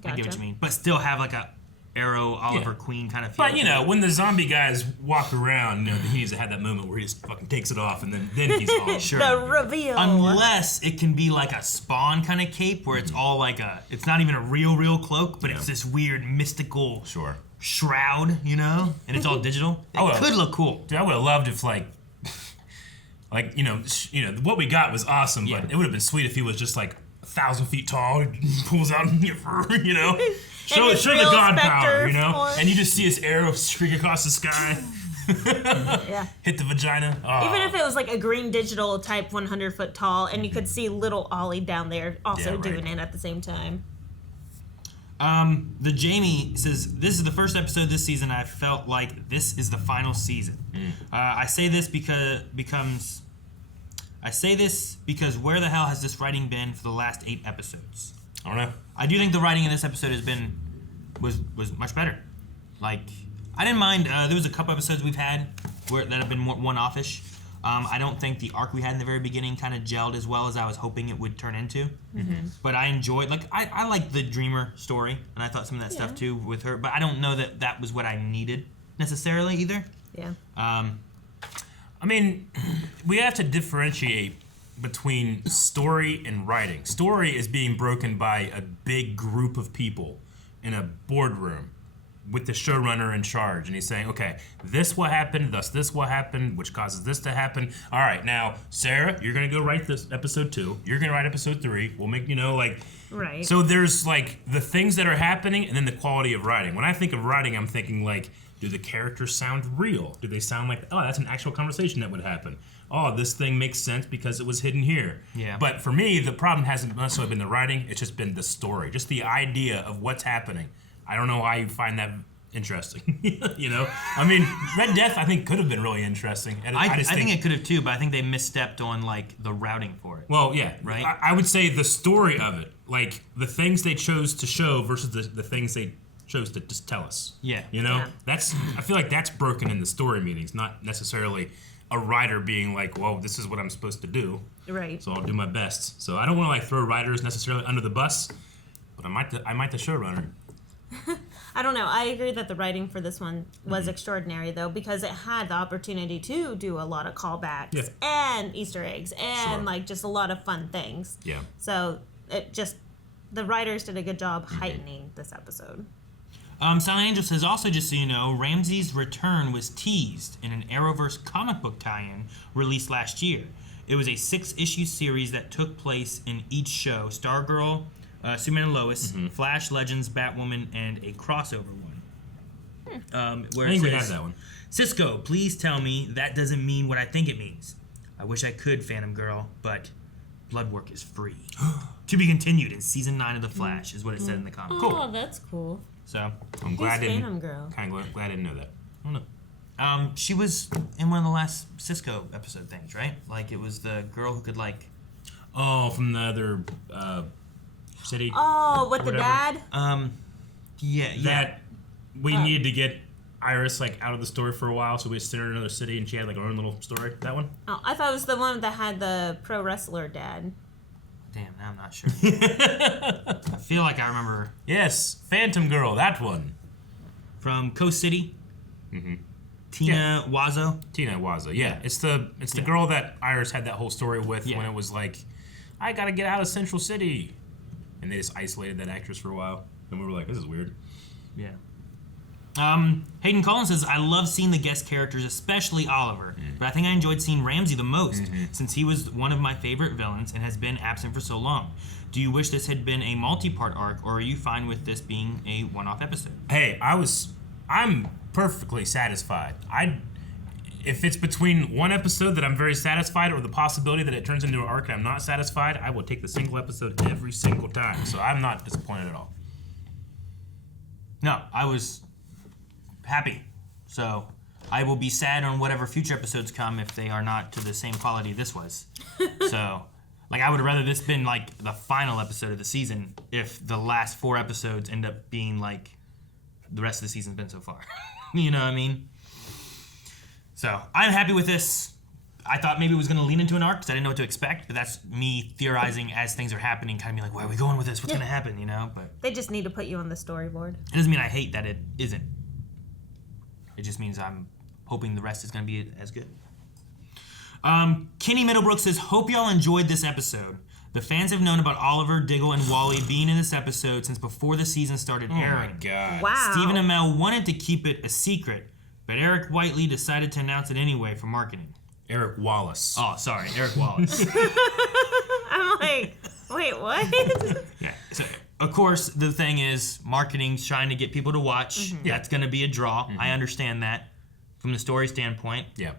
Yeah. I get what Gotcha. you mean. But still have like a Arrow, Oliver Queen kind of feel. But, when the zombie guys walk around, he needs to have that moment where he just fucking takes it off and then he's all... Sure. The reveal. Unless it can be like a Spawn kind of cape where it's all like it's not even a real cloak, but it's this weird mystical shroud, and it's all digital. It could look cool. Dude, I would have loved if what we got was awesome, but it would have been sweet if he was just like 1,000 feet tall, he pulls out your fur, Show the god power, and you just see his arrow streak across the sky. Hit the vagina. Oh. Even if it was like a green digital type 100 foot tall, and you could see little Ollie down there also doing it at the same time. The Jamie says, this is the first episode this season I felt like this is the final season. I say this because where the hell has this writing been for the last 8 episodes? I don't know. I do think the writing in this episode was much better. Like, I didn't mind. There was a couple episodes we've had that have been more one-off-ish. I don't think the arc we had in the very beginning kind of gelled as well as I was hoping it would turn into. But I enjoyed, I liked the Dreamer story, and I thought some of that stuff too with her. But I don't know that was what I needed necessarily either. Yeah. I mean, we have to differentiate between story and writing. Story is being broken by a big group of people in a boardroom with the showrunner in charge, and he's saying, okay, this what happened, thus this what happened, which causes this to happen. All right, now, Sarah, you're going to go write this episode 2. You're going to write episode 3. We'll make, Right. So there's, the things that are happening and then the quality of writing. When I think of writing, I'm thinking, do the characters sound real? Do they sound like, oh, that's an actual conversation that would happen? Oh, this thing makes sense because it was hidden here. Yeah. But for me, the problem hasn't necessarily been the writing. It's just been the story, just the idea of what's happening. I don't know why you find that interesting. I mean, Red Death, I think, could have been really interesting. I think it could have too, but I think they misstepped on the routing for it. Well, yeah, right. I would say the story of it, the things they chose to show versus the things they chose to just tell us. Yeah. That's. I feel like that's broken in the story meetings, not necessarily a writer being like, "Whoa, this is what I'm supposed to do." Right. So I'll do my best. So I don't want to throw writers necessarily under the bus, but I might the showrunner. I don't know. I agree that the writing for this one was extraordinary, though, because it had the opportunity to do a lot of callbacks and Easter eggs and just a lot of fun things. Yeah. So the writers did a good job heightening this episode. Silent Angel says, also just so you know, Ramsey's return was teased in an Arrowverse comic book tie-in released last year. It was a 6-issue series that took place in each show: Stargirl, Superman and Lois, Flash, Legends, Batwoman, and a crossover one. Where I think it we says, have that one. Cisco, please tell me that doesn't mean what I think it means. I wish I could, Phantom Girl, but Bloodwork is free. To be continued in season 9 of The Flash is what it said in the comic. Oh, that's cool. So I'm glad I Phantom Girl? Kind of glad I didn't know that. I don't know. She was in one of the last Cisco episode things, right? It was the girl who could Oh, from the other city. Oh, with the dad? Yeah. That we needed to get Iris out of the story for a while, so we sent her to another city, and she had her own little story. That one. Oh, I thought it was the one that had the pro wrestler dad. Damn, I'm not sure. I feel like I remember. Yes, Phantom Girl, that one. From Coast City. Mm-hmm. Tina Wazo. Tina Wazo, yeah. It's the girl that Iris had that whole story with when it was like, I gotta get out of Central City. And they just isolated that actress for a while. And we were like, this is weird. Yeah. Hayden Collins says, I love seeing the guest characters, especially Oliver. But I think I enjoyed seeing Ramsey the most, since he was one of my favorite villains and has been absent for so long. Do you wish this had been a multi-part arc, or are you fine with this being a one-off episode? Hey, I'm perfectly satisfied. If it's between one episode that I'm very satisfied or the possibility that it turns into an arc and I'm not satisfied, I will take the single episode every single time. So I'm not disappointed at all. No, I was happy. So I will be sad on whatever future episodes come if they are not to the same quality this was. So, like, I would have rather this been like the final episode of the season if the last 4 episodes end up being like the rest of the season's been so far. You know what I mean? So I'm happy with this. I thought maybe it was going to lean into an arc because I didn't know what to expect, but that's me theorizing as things are happening, kind of being like, where are we going with this? What's going to happen, you know? But They just need to put you on the storyboard. it doesn't mean I hate that it isn't. It just means I'm hoping the rest is going to be as good. Kenny Middlebrook says, hope y'all enjoyed this episode. The fans have known about Oliver, Diggle, and Wally being in this episode since before the season started airing. Oh my God. Wow. Stephen Amell wanted to keep it a secret, but Eric Whiteley decided to announce it anyway for marketing. Eric Wallace. Oh, sorry, Eric Wallace. I'm like, wait, what? Yeah. So, of course, the thing is, marketing's trying to get people to watch. That's going to be a draw. I understand that from the story standpoint. Yeah.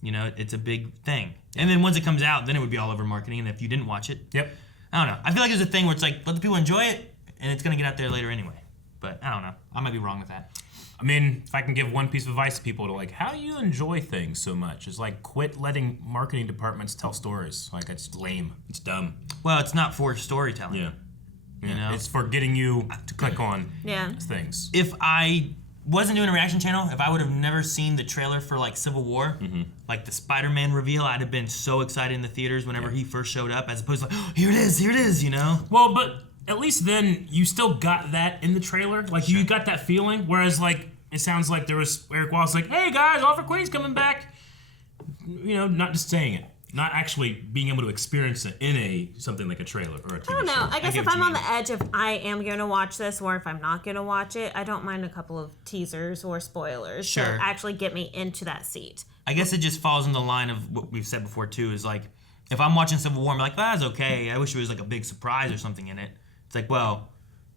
You know, it's a big thing. And then once it comes out, then it would be all over marketing. And if you didn't watch it, Yep. I don't know. I feel like there's a thing where it's like, let the people enjoy it, and it's going to get out there later anyway. But I don't know. I might be wrong with that. I mean, if I can give one piece of advice to people to like, how do you enjoy things so much? It's like, quit letting marketing departments tell stories. Like, it's lame. It's dumb. Well, it's not for storytelling. Yeah. You know? It's for getting you to click on things. If I wasn't doing a reaction channel, if I would have never seen the trailer for like Civil War, like the Spider-Man reveal, I'd have been so excited in the theaters whenever he first showed up, as opposed to like, oh, here it is, you know? Well, but at least then you still got that in the trailer. Like, you got that feeling. Whereas, like, it sounds like there was Eric Wallace like, hey guys, Oliver Queen's coming back. You know, not just saying it. Not actually being able to experience it in something like a trailer or a TV show. I don't know. I guess if I'm on the edge, if I am going to watch this or if I'm not going to watch it, I don't mind a couple of teasers or spoilers to actually get me into that seat. I guess it just falls in the line of what we've said before, too, is like, if I'm watching Civil War, I'm like, that's okay. I wish there was like a big surprise or something in it. It's like, well,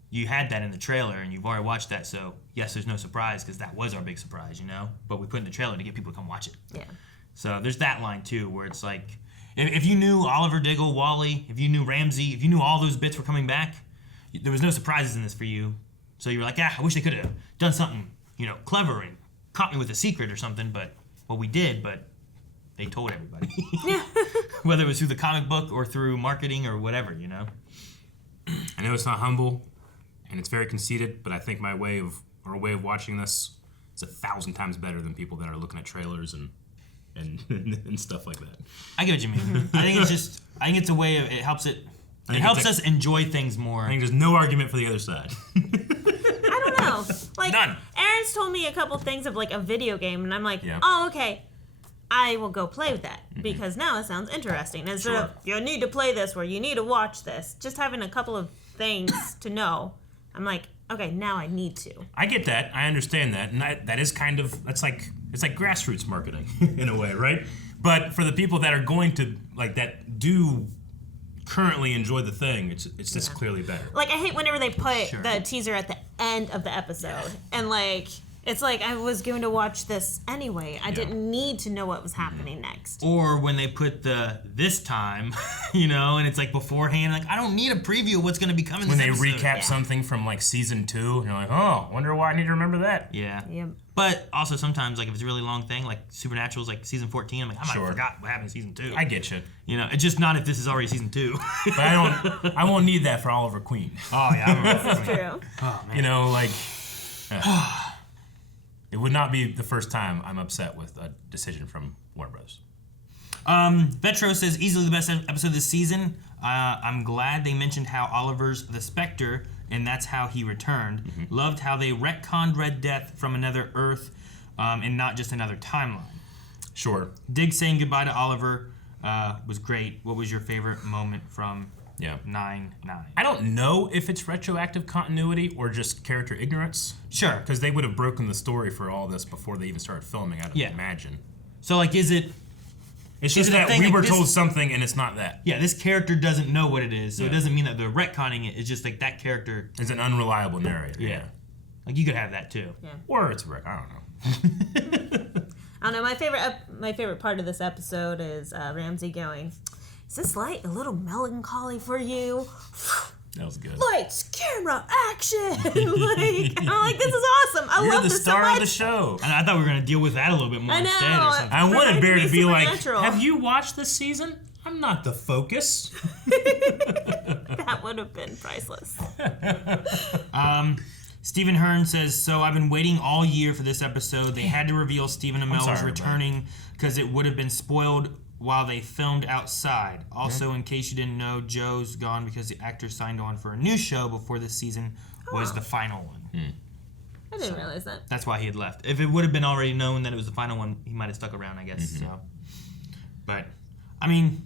you had that in the trailer and you've already watched that, so yes, there's no surprise because that was our big surprise, you know? But we put in the trailer to get people to come watch it. Yeah. So there's that line, too, where it's like, if you knew Oliver, Diggle, Wally, if you knew Ramsey, if you knew all those bits were coming back, there was no surprises in this for you. So you were like, I wish they could have done something, you know, clever and caught me with a secret or something, but, well, we did, but they told everybody. Whether it was through the comic book or through marketing or whatever, you know? I know it's not humble and it's very conceited, but I think our way of watching this is 1,000 times better than people that are looking at trailers and stuff like that. I get what you mean. I think it's a way of, it helps us enjoy things more. I think there's no argument for the other side. I don't know. Like, None. Aaron's told me a couple things of like a video game, and I'm like, oh, okay. I will go play with that because now it sounds interesting. Instead of, you need to play this or you need to watch this, just having a couple of things to know, I'm like, okay, now I need to. I get that. I understand that. And that is kind of, it's like grassroots marketing in a way, right? But for the people that are going to, like, that do currently enjoy the thing, it's just clearly better. Like, I hate whenever they put the teaser at the end of the episode. And, like, it's like I was going to watch this anyway. I didn't need to know what was happening next. Or when they put the this time, you know, and it's like beforehand, like, I don't need a preview of what's going to be coming this episode. When they recap something from, like, season 2, and you're like, oh, wonder why I need to remember that. Yeah. Yep. But also sometimes, like, if it's a really long thing, like Supernatural's like season 14, I'm like, I might have forgot what happened in season 2. I get you. You know, it's just not if this is already season 2. But I won't need that for Oliver Queen. Oh, yeah. This is true. Oh, man. You know, like, it would not be the first time I'm upset with a decision from Warner Bros. Vetro says, easily the best episode this season. I'm glad they mentioned how Oliver's the Spectre, and that's how he returned. Loved how they retconned Red Death from another Earth and not just another timeline. Sure. Dig saying goodbye to Oliver was great. What was your favorite moment from 9/9? I don't know if it's retroactive continuity or just character ignorance. Sure. Because they would have broken the story for all this before they even started filming, I'd imagine. So, like, is it... It's just that we were told something and it's not that. Yeah, this character doesn't know what it is, so it doesn't mean that they're retconning it. It's just like that character is an unreliable narrator. Yeah. Like, you could have that too. Yeah. Or it's I don't know. I don't know. My favorite part of this episode is Ramsey going, "Is this light a little melancholy for you?" That was good. Lights, camera, action! I'm like, this is awesome. I love this so much. You're the star of the show. And I thought we were going to deal with that a little bit more instead or something. I wanted Bear to be like, natural. have you watched this season? I'm not the focus. That would have been priceless. Stephen Hearn says, so I've been waiting all year for this episode. They had to reveal Stephen Amell was returning because it would have been spoiled while they filmed outside. Also, in case you didn't know, Joe's gone because the actor signed on for a new show before this season was the final one. I didn't realize that. That's why he had left. If it would have been already known that it was the final one, he might have stuck around, I guess. So, but, I mean,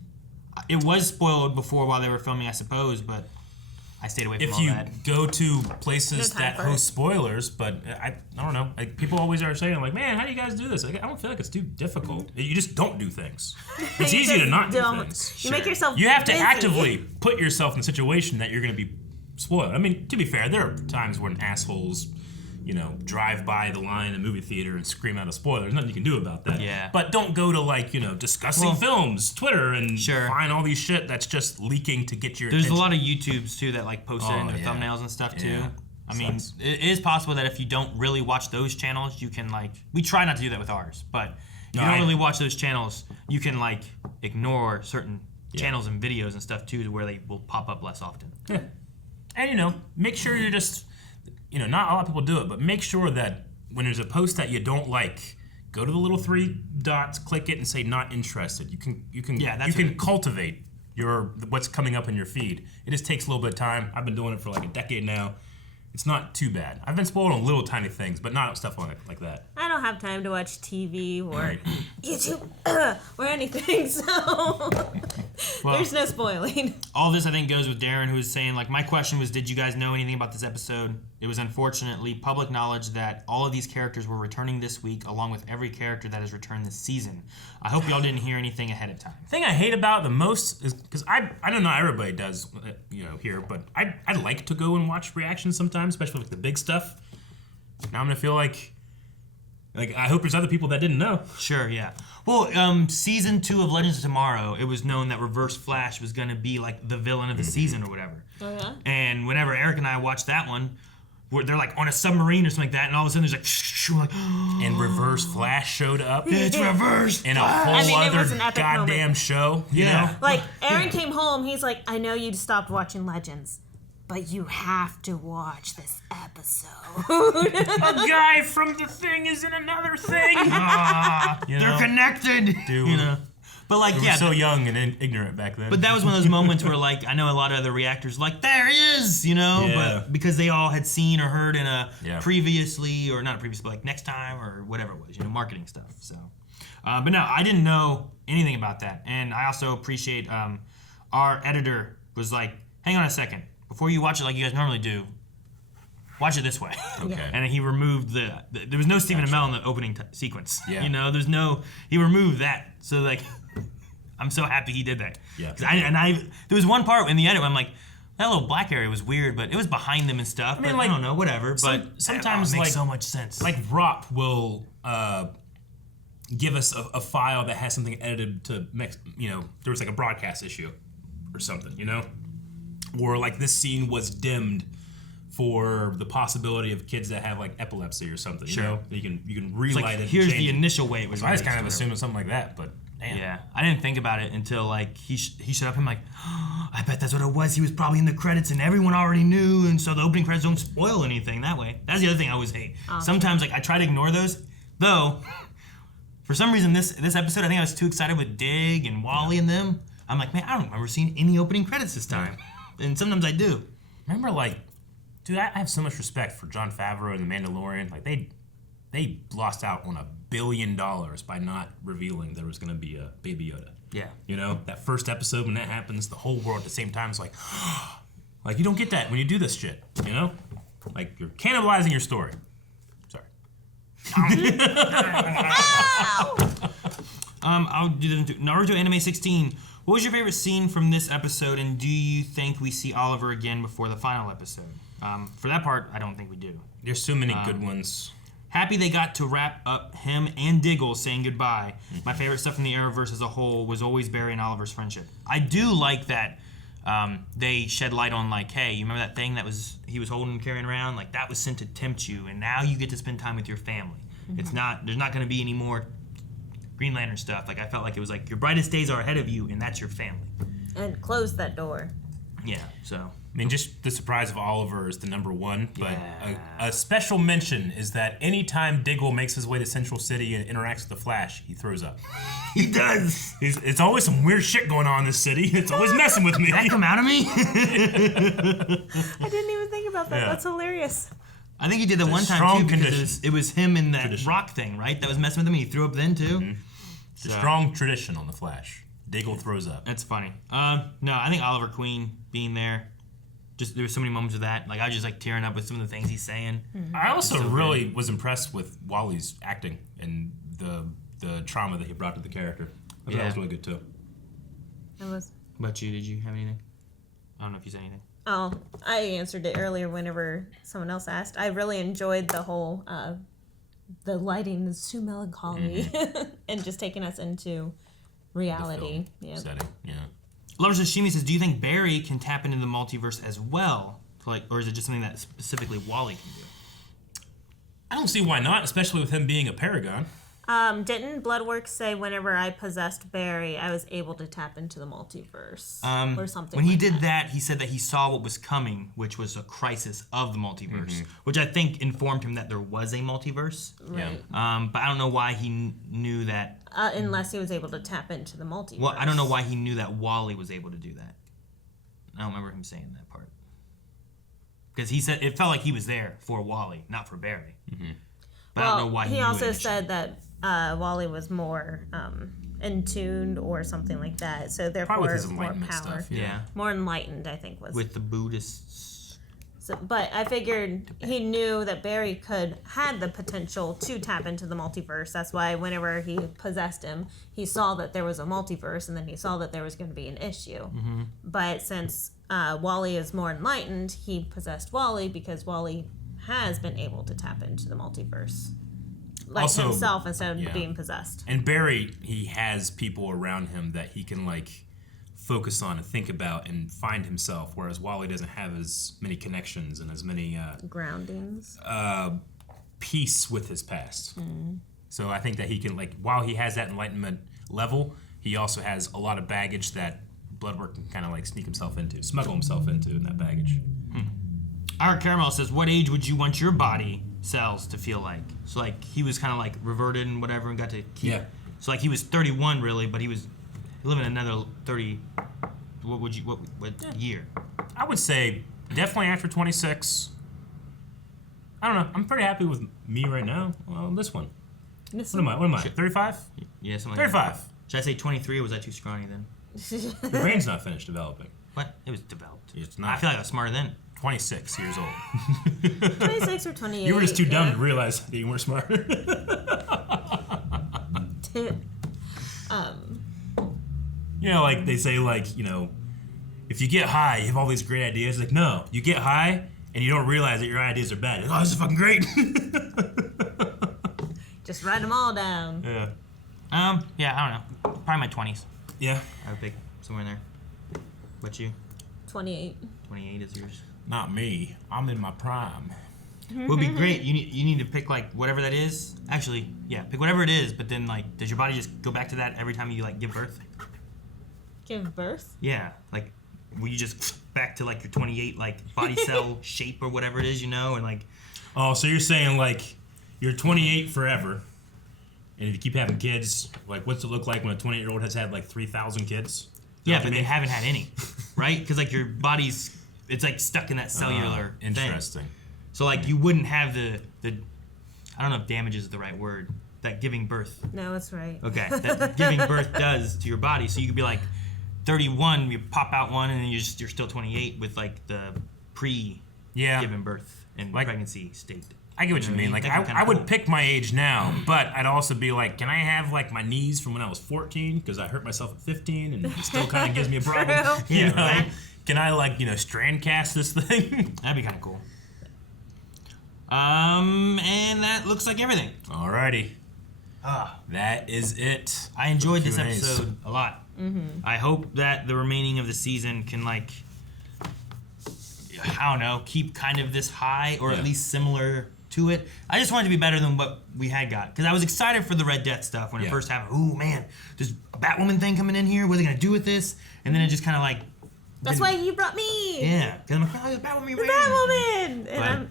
it was spoiled before while they were filming, I suppose, but I stayed away from all that. If you go to places that host spoilers, but I don't know. Like, people always are saying, like, man, how do you guys do this? Like, I don't feel like it's too difficult. You just don't do things. It's easy to not do things. You make yourself You have to busy. actively put yourself in a situation that you're going to be spoiled. I mean, to be fair, there are times when assholes, drive by the line in the movie theater and scream out a spoiler. There's nothing you can do about that. Yeah. But don't go to, like, discussing films, Twitter, and find all these shit that's just leaking to get your attention. There's a lot of YouTubes, too, that, like, post it in their thumbnails and stuff, too. Yeah. I mean, it is possible that if you don't really watch those channels, you can, like... We try not to do that with ours, but if you don't really watch those channels, you can, like, ignore certain channels and videos and stuff, too, to where they will pop up less often. Yeah. And, make sure you're just... not a lot of people do it, but make sure that when there's a post that you don't like, go to the little 3 dots, click it, and say not interested. You can cultivate what's coming up in your feed. It just takes a little bit of time. I've been doing it for like a decade now. It's not too bad. I've been spoiled on little tiny things, but not stuff like that. I don't have time to watch TV or YouTube or anything, so there's no spoiling. All this, I think, goes with Darren, who was saying, like, my question was, did you guys know anything about this episode? It was unfortunately public knowledge that all of these characters were returning this week, along with every character that has returned this season. I hope y'all didn't hear anything ahead of time. The thing I hate about it the most is, because I don't know, everybody does, here, but I like to go and watch reactions sometimes, especially with the big stuff. Now I'm going to feel like I hope there's other people that didn't know. Sure, yeah. Well, season 2 of Legends of Tomorrow, it was known that Reverse Flash was going to be, like, the villain of the season or whatever. Oh, yeah? And whenever Eric and I watched that one, they're, like, on a submarine or something like that, and all of a sudden there's, like, shh, like, and Reverse Flash showed up. It's Reverse in a whole other goddamn moment. Show. You know? Like, Aaron came home, he's like, I know you stopped watching Legends, but you have to watch this episode. A guy from the thing is in another thing. They're connected. Dude. But, like, we were so young and ignorant back then. But that was one of those moments where, like, I know a lot of other reactors like, there he is, but because they all had seen or heard in a previously, or not previously, but like next time or whatever it was, marketing stuff. So, but no, I didn't know anything about that. And I also appreciate our editor was like, hang on a second. Before you watch it like you guys normally do, watch it this way. Okay. And he removed there was no Stephen Amell in the opening sequence. Yeah. He removed that. So, like, I'm so happy he did that. Yeah. There was one part in the edit where I'm like, that little black area was weird, but it was behind them and stuff. I mean, I don't know, whatever. But sometimes it makes like, so much sense. Like Rop will give us a file that has something edited to make, there was like a broadcast issue or something, or like this scene was dimmed for the possibility of kids that have like epilepsy or something. Sure. You can relight like, it. Here's the initial way it was. So I just kind of assumed something like that, but damn. Yeah, I didn't think about it until like he showed up. I'm like, oh, I bet that's what it was. He was probably in the credits and everyone already knew, and so the opening credits don't spoil anything that way. That's the other thing I always hate. Sometimes like I try to ignore those, though. For some reason, this episode, I think I was too excited with Dig and Wally and them. I'm like, man, I don't remember seeing any opening credits this time. And sometimes I do. Remember, like, dude, I have so much respect for Jon Favreau and The Mandalorian. Like, they lost out on $1 billion by not revealing there was going to be a Baby Yoda. Yeah. You know, that first episode when that happens, the whole world at the same time is like, like, you don't get that when you do this shit, you know? Like, you're cannibalizing your story. Sorry. I'll do this. Naruto Anime 16. What was your favorite scene from this episode, and do you think we see Oliver again before the final episode? For that part, I don't think we do. There's so many good ones. Happy they got to wrap up him and Diggle saying goodbye. My favorite stuff from the Arrowverse as a whole was always Barry and Oliver's friendship. I do like that they shed light on, like, hey, you remember that thing that he was holding and carrying around? Like, that was sent to tempt you, and now you get to spend time with your family. It's not, there's not going to be any more Green Lantern stuff. Like, I felt like it was like, your brightest days are ahead of you, and that's your family. And close that door. Yeah, so. I mean, just the surprise of Oliver is the number one, but a special mention is that anytime Diggle makes his way to Central City and interacts with the Flash, he throws up. He does. It's always some weird shit going on in this city. It's always messing with me. Did that come out of me? I didn't even think about that. Yeah. That's hilarious. I think he did that one time too because it was him and that rock thing, right? That was messing with him. He threw up then too. It's a strong tradition on the Flash. Diggle throws up. That's funny. No, I think Oliver Queen being there, just there were so many moments of that. Like I was just like tearing up with some of the things he's saying. I also really was impressed with Wally's acting and the trauma that he brought to the character. I thought that was really good too. It was. What about you? Did you have anything? I don't know if you said anything. Oh, I answered it earlier whenever someone else asked. I really enjoyed the whole, the lighting is too melancholy and just taking us into reality. Setting, yeah. Lover Sashimi says, do you think Barry can tap into the multiverse as well? Like, or is it just something that specifically Wally can do? I don't see why not, especially with him being a Paragon. Didn't Bloodwork say whenever I possessed Barry, I was able to tap into the multiverse or something? When he did that, he said that he saw what was coming, which was a crisis of the multiverse, which I think informed him that there was a multiverse. Right. But I don't know why he knew that. Unless he was able to tap into the multiverse. Well, I don't know why he knew that Wally was able to do that. I don't remember him saying that part. Because he said it felt like he was there for Wally, not for Barry. But I don't know why he knew also it said that Wally was more in tune or something like that. So therefore, with his more power. enlightenment stuff, yeah. More enlightened, I think was. With the Buddhists. So, but I figured he knew that Barry had the potential to tap into the multiverse. That's why whenever he possessed him, he saw that there was a multiverse, and then he saw that there was going to be an issue. But since Wally is more enlightened, he possessed Wally because Wally has been able to tap into the multiverse. Like also, himself instead of being possessed. And Barry, he has people around him that he can like focus on and think about and find himself, whereas Wally doesn't have as many connections and as many groundings, peace with his past. So I think that he can, like, while he has that enlightenment level, he also has a lot of baggage that Bloodwork can kind of like smuggle himself into in that baggage. Our Caramel says, what age would you want your body cells to feel like? So like he was kind of like reverted and whatever and got to keep. Yeah. So like he was 31 really, but he was living another 30. What year? I would say definitely after 26. I don't know. I'm pretty happy with me right now. Well, this one. What am I? 35? Yeah, something 35. like that. Should I say 23 or was that too scrawny then? Your brain's not finished developing. What? It was developed. It's not. I feel like I was smarter then. 26 years old. 26 or 28. You were just too dumb to realize that you were smarter. You know, like they say, like, you know, if you get high, you have all these great ideas. Like, no, you get high and you don't realize that your ideas are bad. Like, oh, this is fucking great. Just write them all down. Yeah. Yeah, I don't know. Probably my 20s. Yeah. I would pick somewhere in there. What you? 28. 28 is yours. Not me. I'm in my prime. Would be great. You need to pick like whatever that is. Actually, yeah, pick whatever it is. But then like, does your body just go back to that every time you like give birth? Give birth? Yeah, like will you just back to like your 28 like body cell shape or whatever it is, you know, and like. Oh, so you're saying like you're 28 forever, and if you keep having kids, like what's it look like when a 28-year-old has had like 3,000 kids? Yeah, but they haven't had any, right? Because like your body's, it's like stuck in that cellular thing. Interesting. So like you wouldn't have the I don't know if damage is the right word, that giving birth. No, it's right. Okay, that giving birth does to your body. So you could be like 31, you pop out one, and then you're still 28 with like the giving birth and pregnancy state. I get what you mean. Like I would pick my age now, but I'd also be like, can I have like my knees from when I was 14 because I hurt myself at 15 and it still kind of gives me a problem. Yeah, right. Can I like strand cast this thing? That'd be kind of cool. And that looks like everything. Alrighty. That is it. I enjoyed this Q&As. episode a lot. Mm-hmm. I hope that the remaining of the season can like, I don't know, keep kind of this high or at least similar to it. I just wanted to be better than what we had got because I was excited for the Red Death stuff when it first happened. Ooh man, there's a Batwoman thing coming in here. What are they gonna do with this? And then it just kind of like. That's why you brought me. Yeah, because I'm like, oh, the Batwoman. The Batwoman. And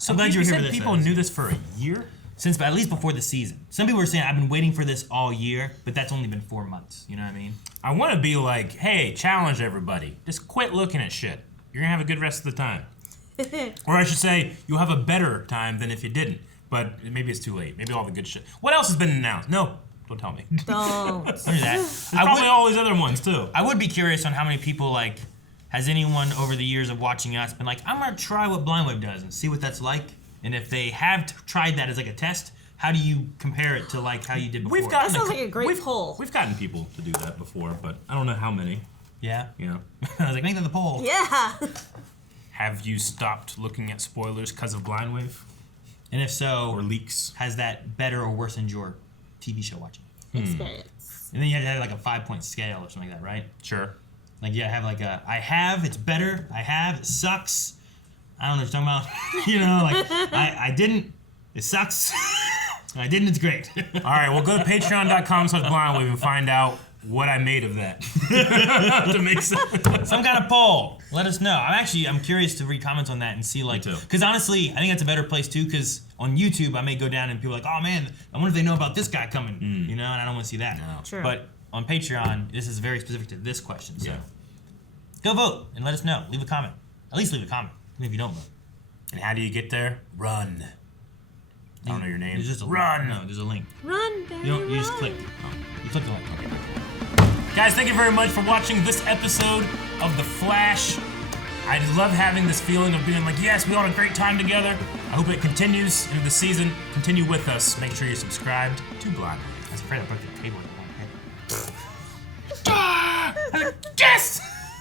So I'm glad you were here for this. People knew this for a year? Since at least before the season. Some people were saying I've been waiting for this all year, but that's only been 4 months. You know what I mean? I want to be like, hey, challenge everybody. Just quit looking at shit. You're gonna have a good rest of the time. Or I should say, you'll have a better time than if you didn't. But maybe it's too late. Maybe all the good shit. What else has been announced? No, don't tell me. Don't. There's probably all these other ones too. I would be curious on how many people like. Has anyone over the years of watching us been like, I'm gonna try what Blindwave does and see what that's like? And if they have tried that as like a test, how do you compare it to like how you did before? That sounds like a great poll. We've gotten people to do that before, but I don't know how many. Yeah. Yeah. I was like, make that the poll. Yeah. Have you stopped looking at spoilers because of Blindwave? And if so, or leaks, has that better or worsened your TV show watching experience? And then you have to have like a 5-point scale or something like that, right? Sure. Like you have like a I have, it's better. I have, it sucks. I don't know what you're talking about. Like I didn't, it sucks. I didn't, it's great. All right, well go to patreon.com/blindwave and find out what I made of that. To make some kind of poll. Let us know. I'm curious to read comments on that and see like, because honestly, I think that's a better place too. Because on YouTube, I may go down and people are like, oh man, I wonder if they know about this guy coming. You know, and I don't want to see that. No. Sure. But on Patreon, this is very specific to this question. So go vote and let us know. Leave a comment. At least leave a comment, even if you don't vote. And how do you get there? Run. I don't know your name. There's just a Run. No, there's a link. Run, baby, You just run. click. You click the link. Okay. Guys, thank you very much for watching this episode of The Flash. I love having this feeling of being like, yes, we all had a great time together. I hope it continues into the season. Continue with us. Make sure you're subscribed to Blindwave. I was afraid I broke the table. Ah!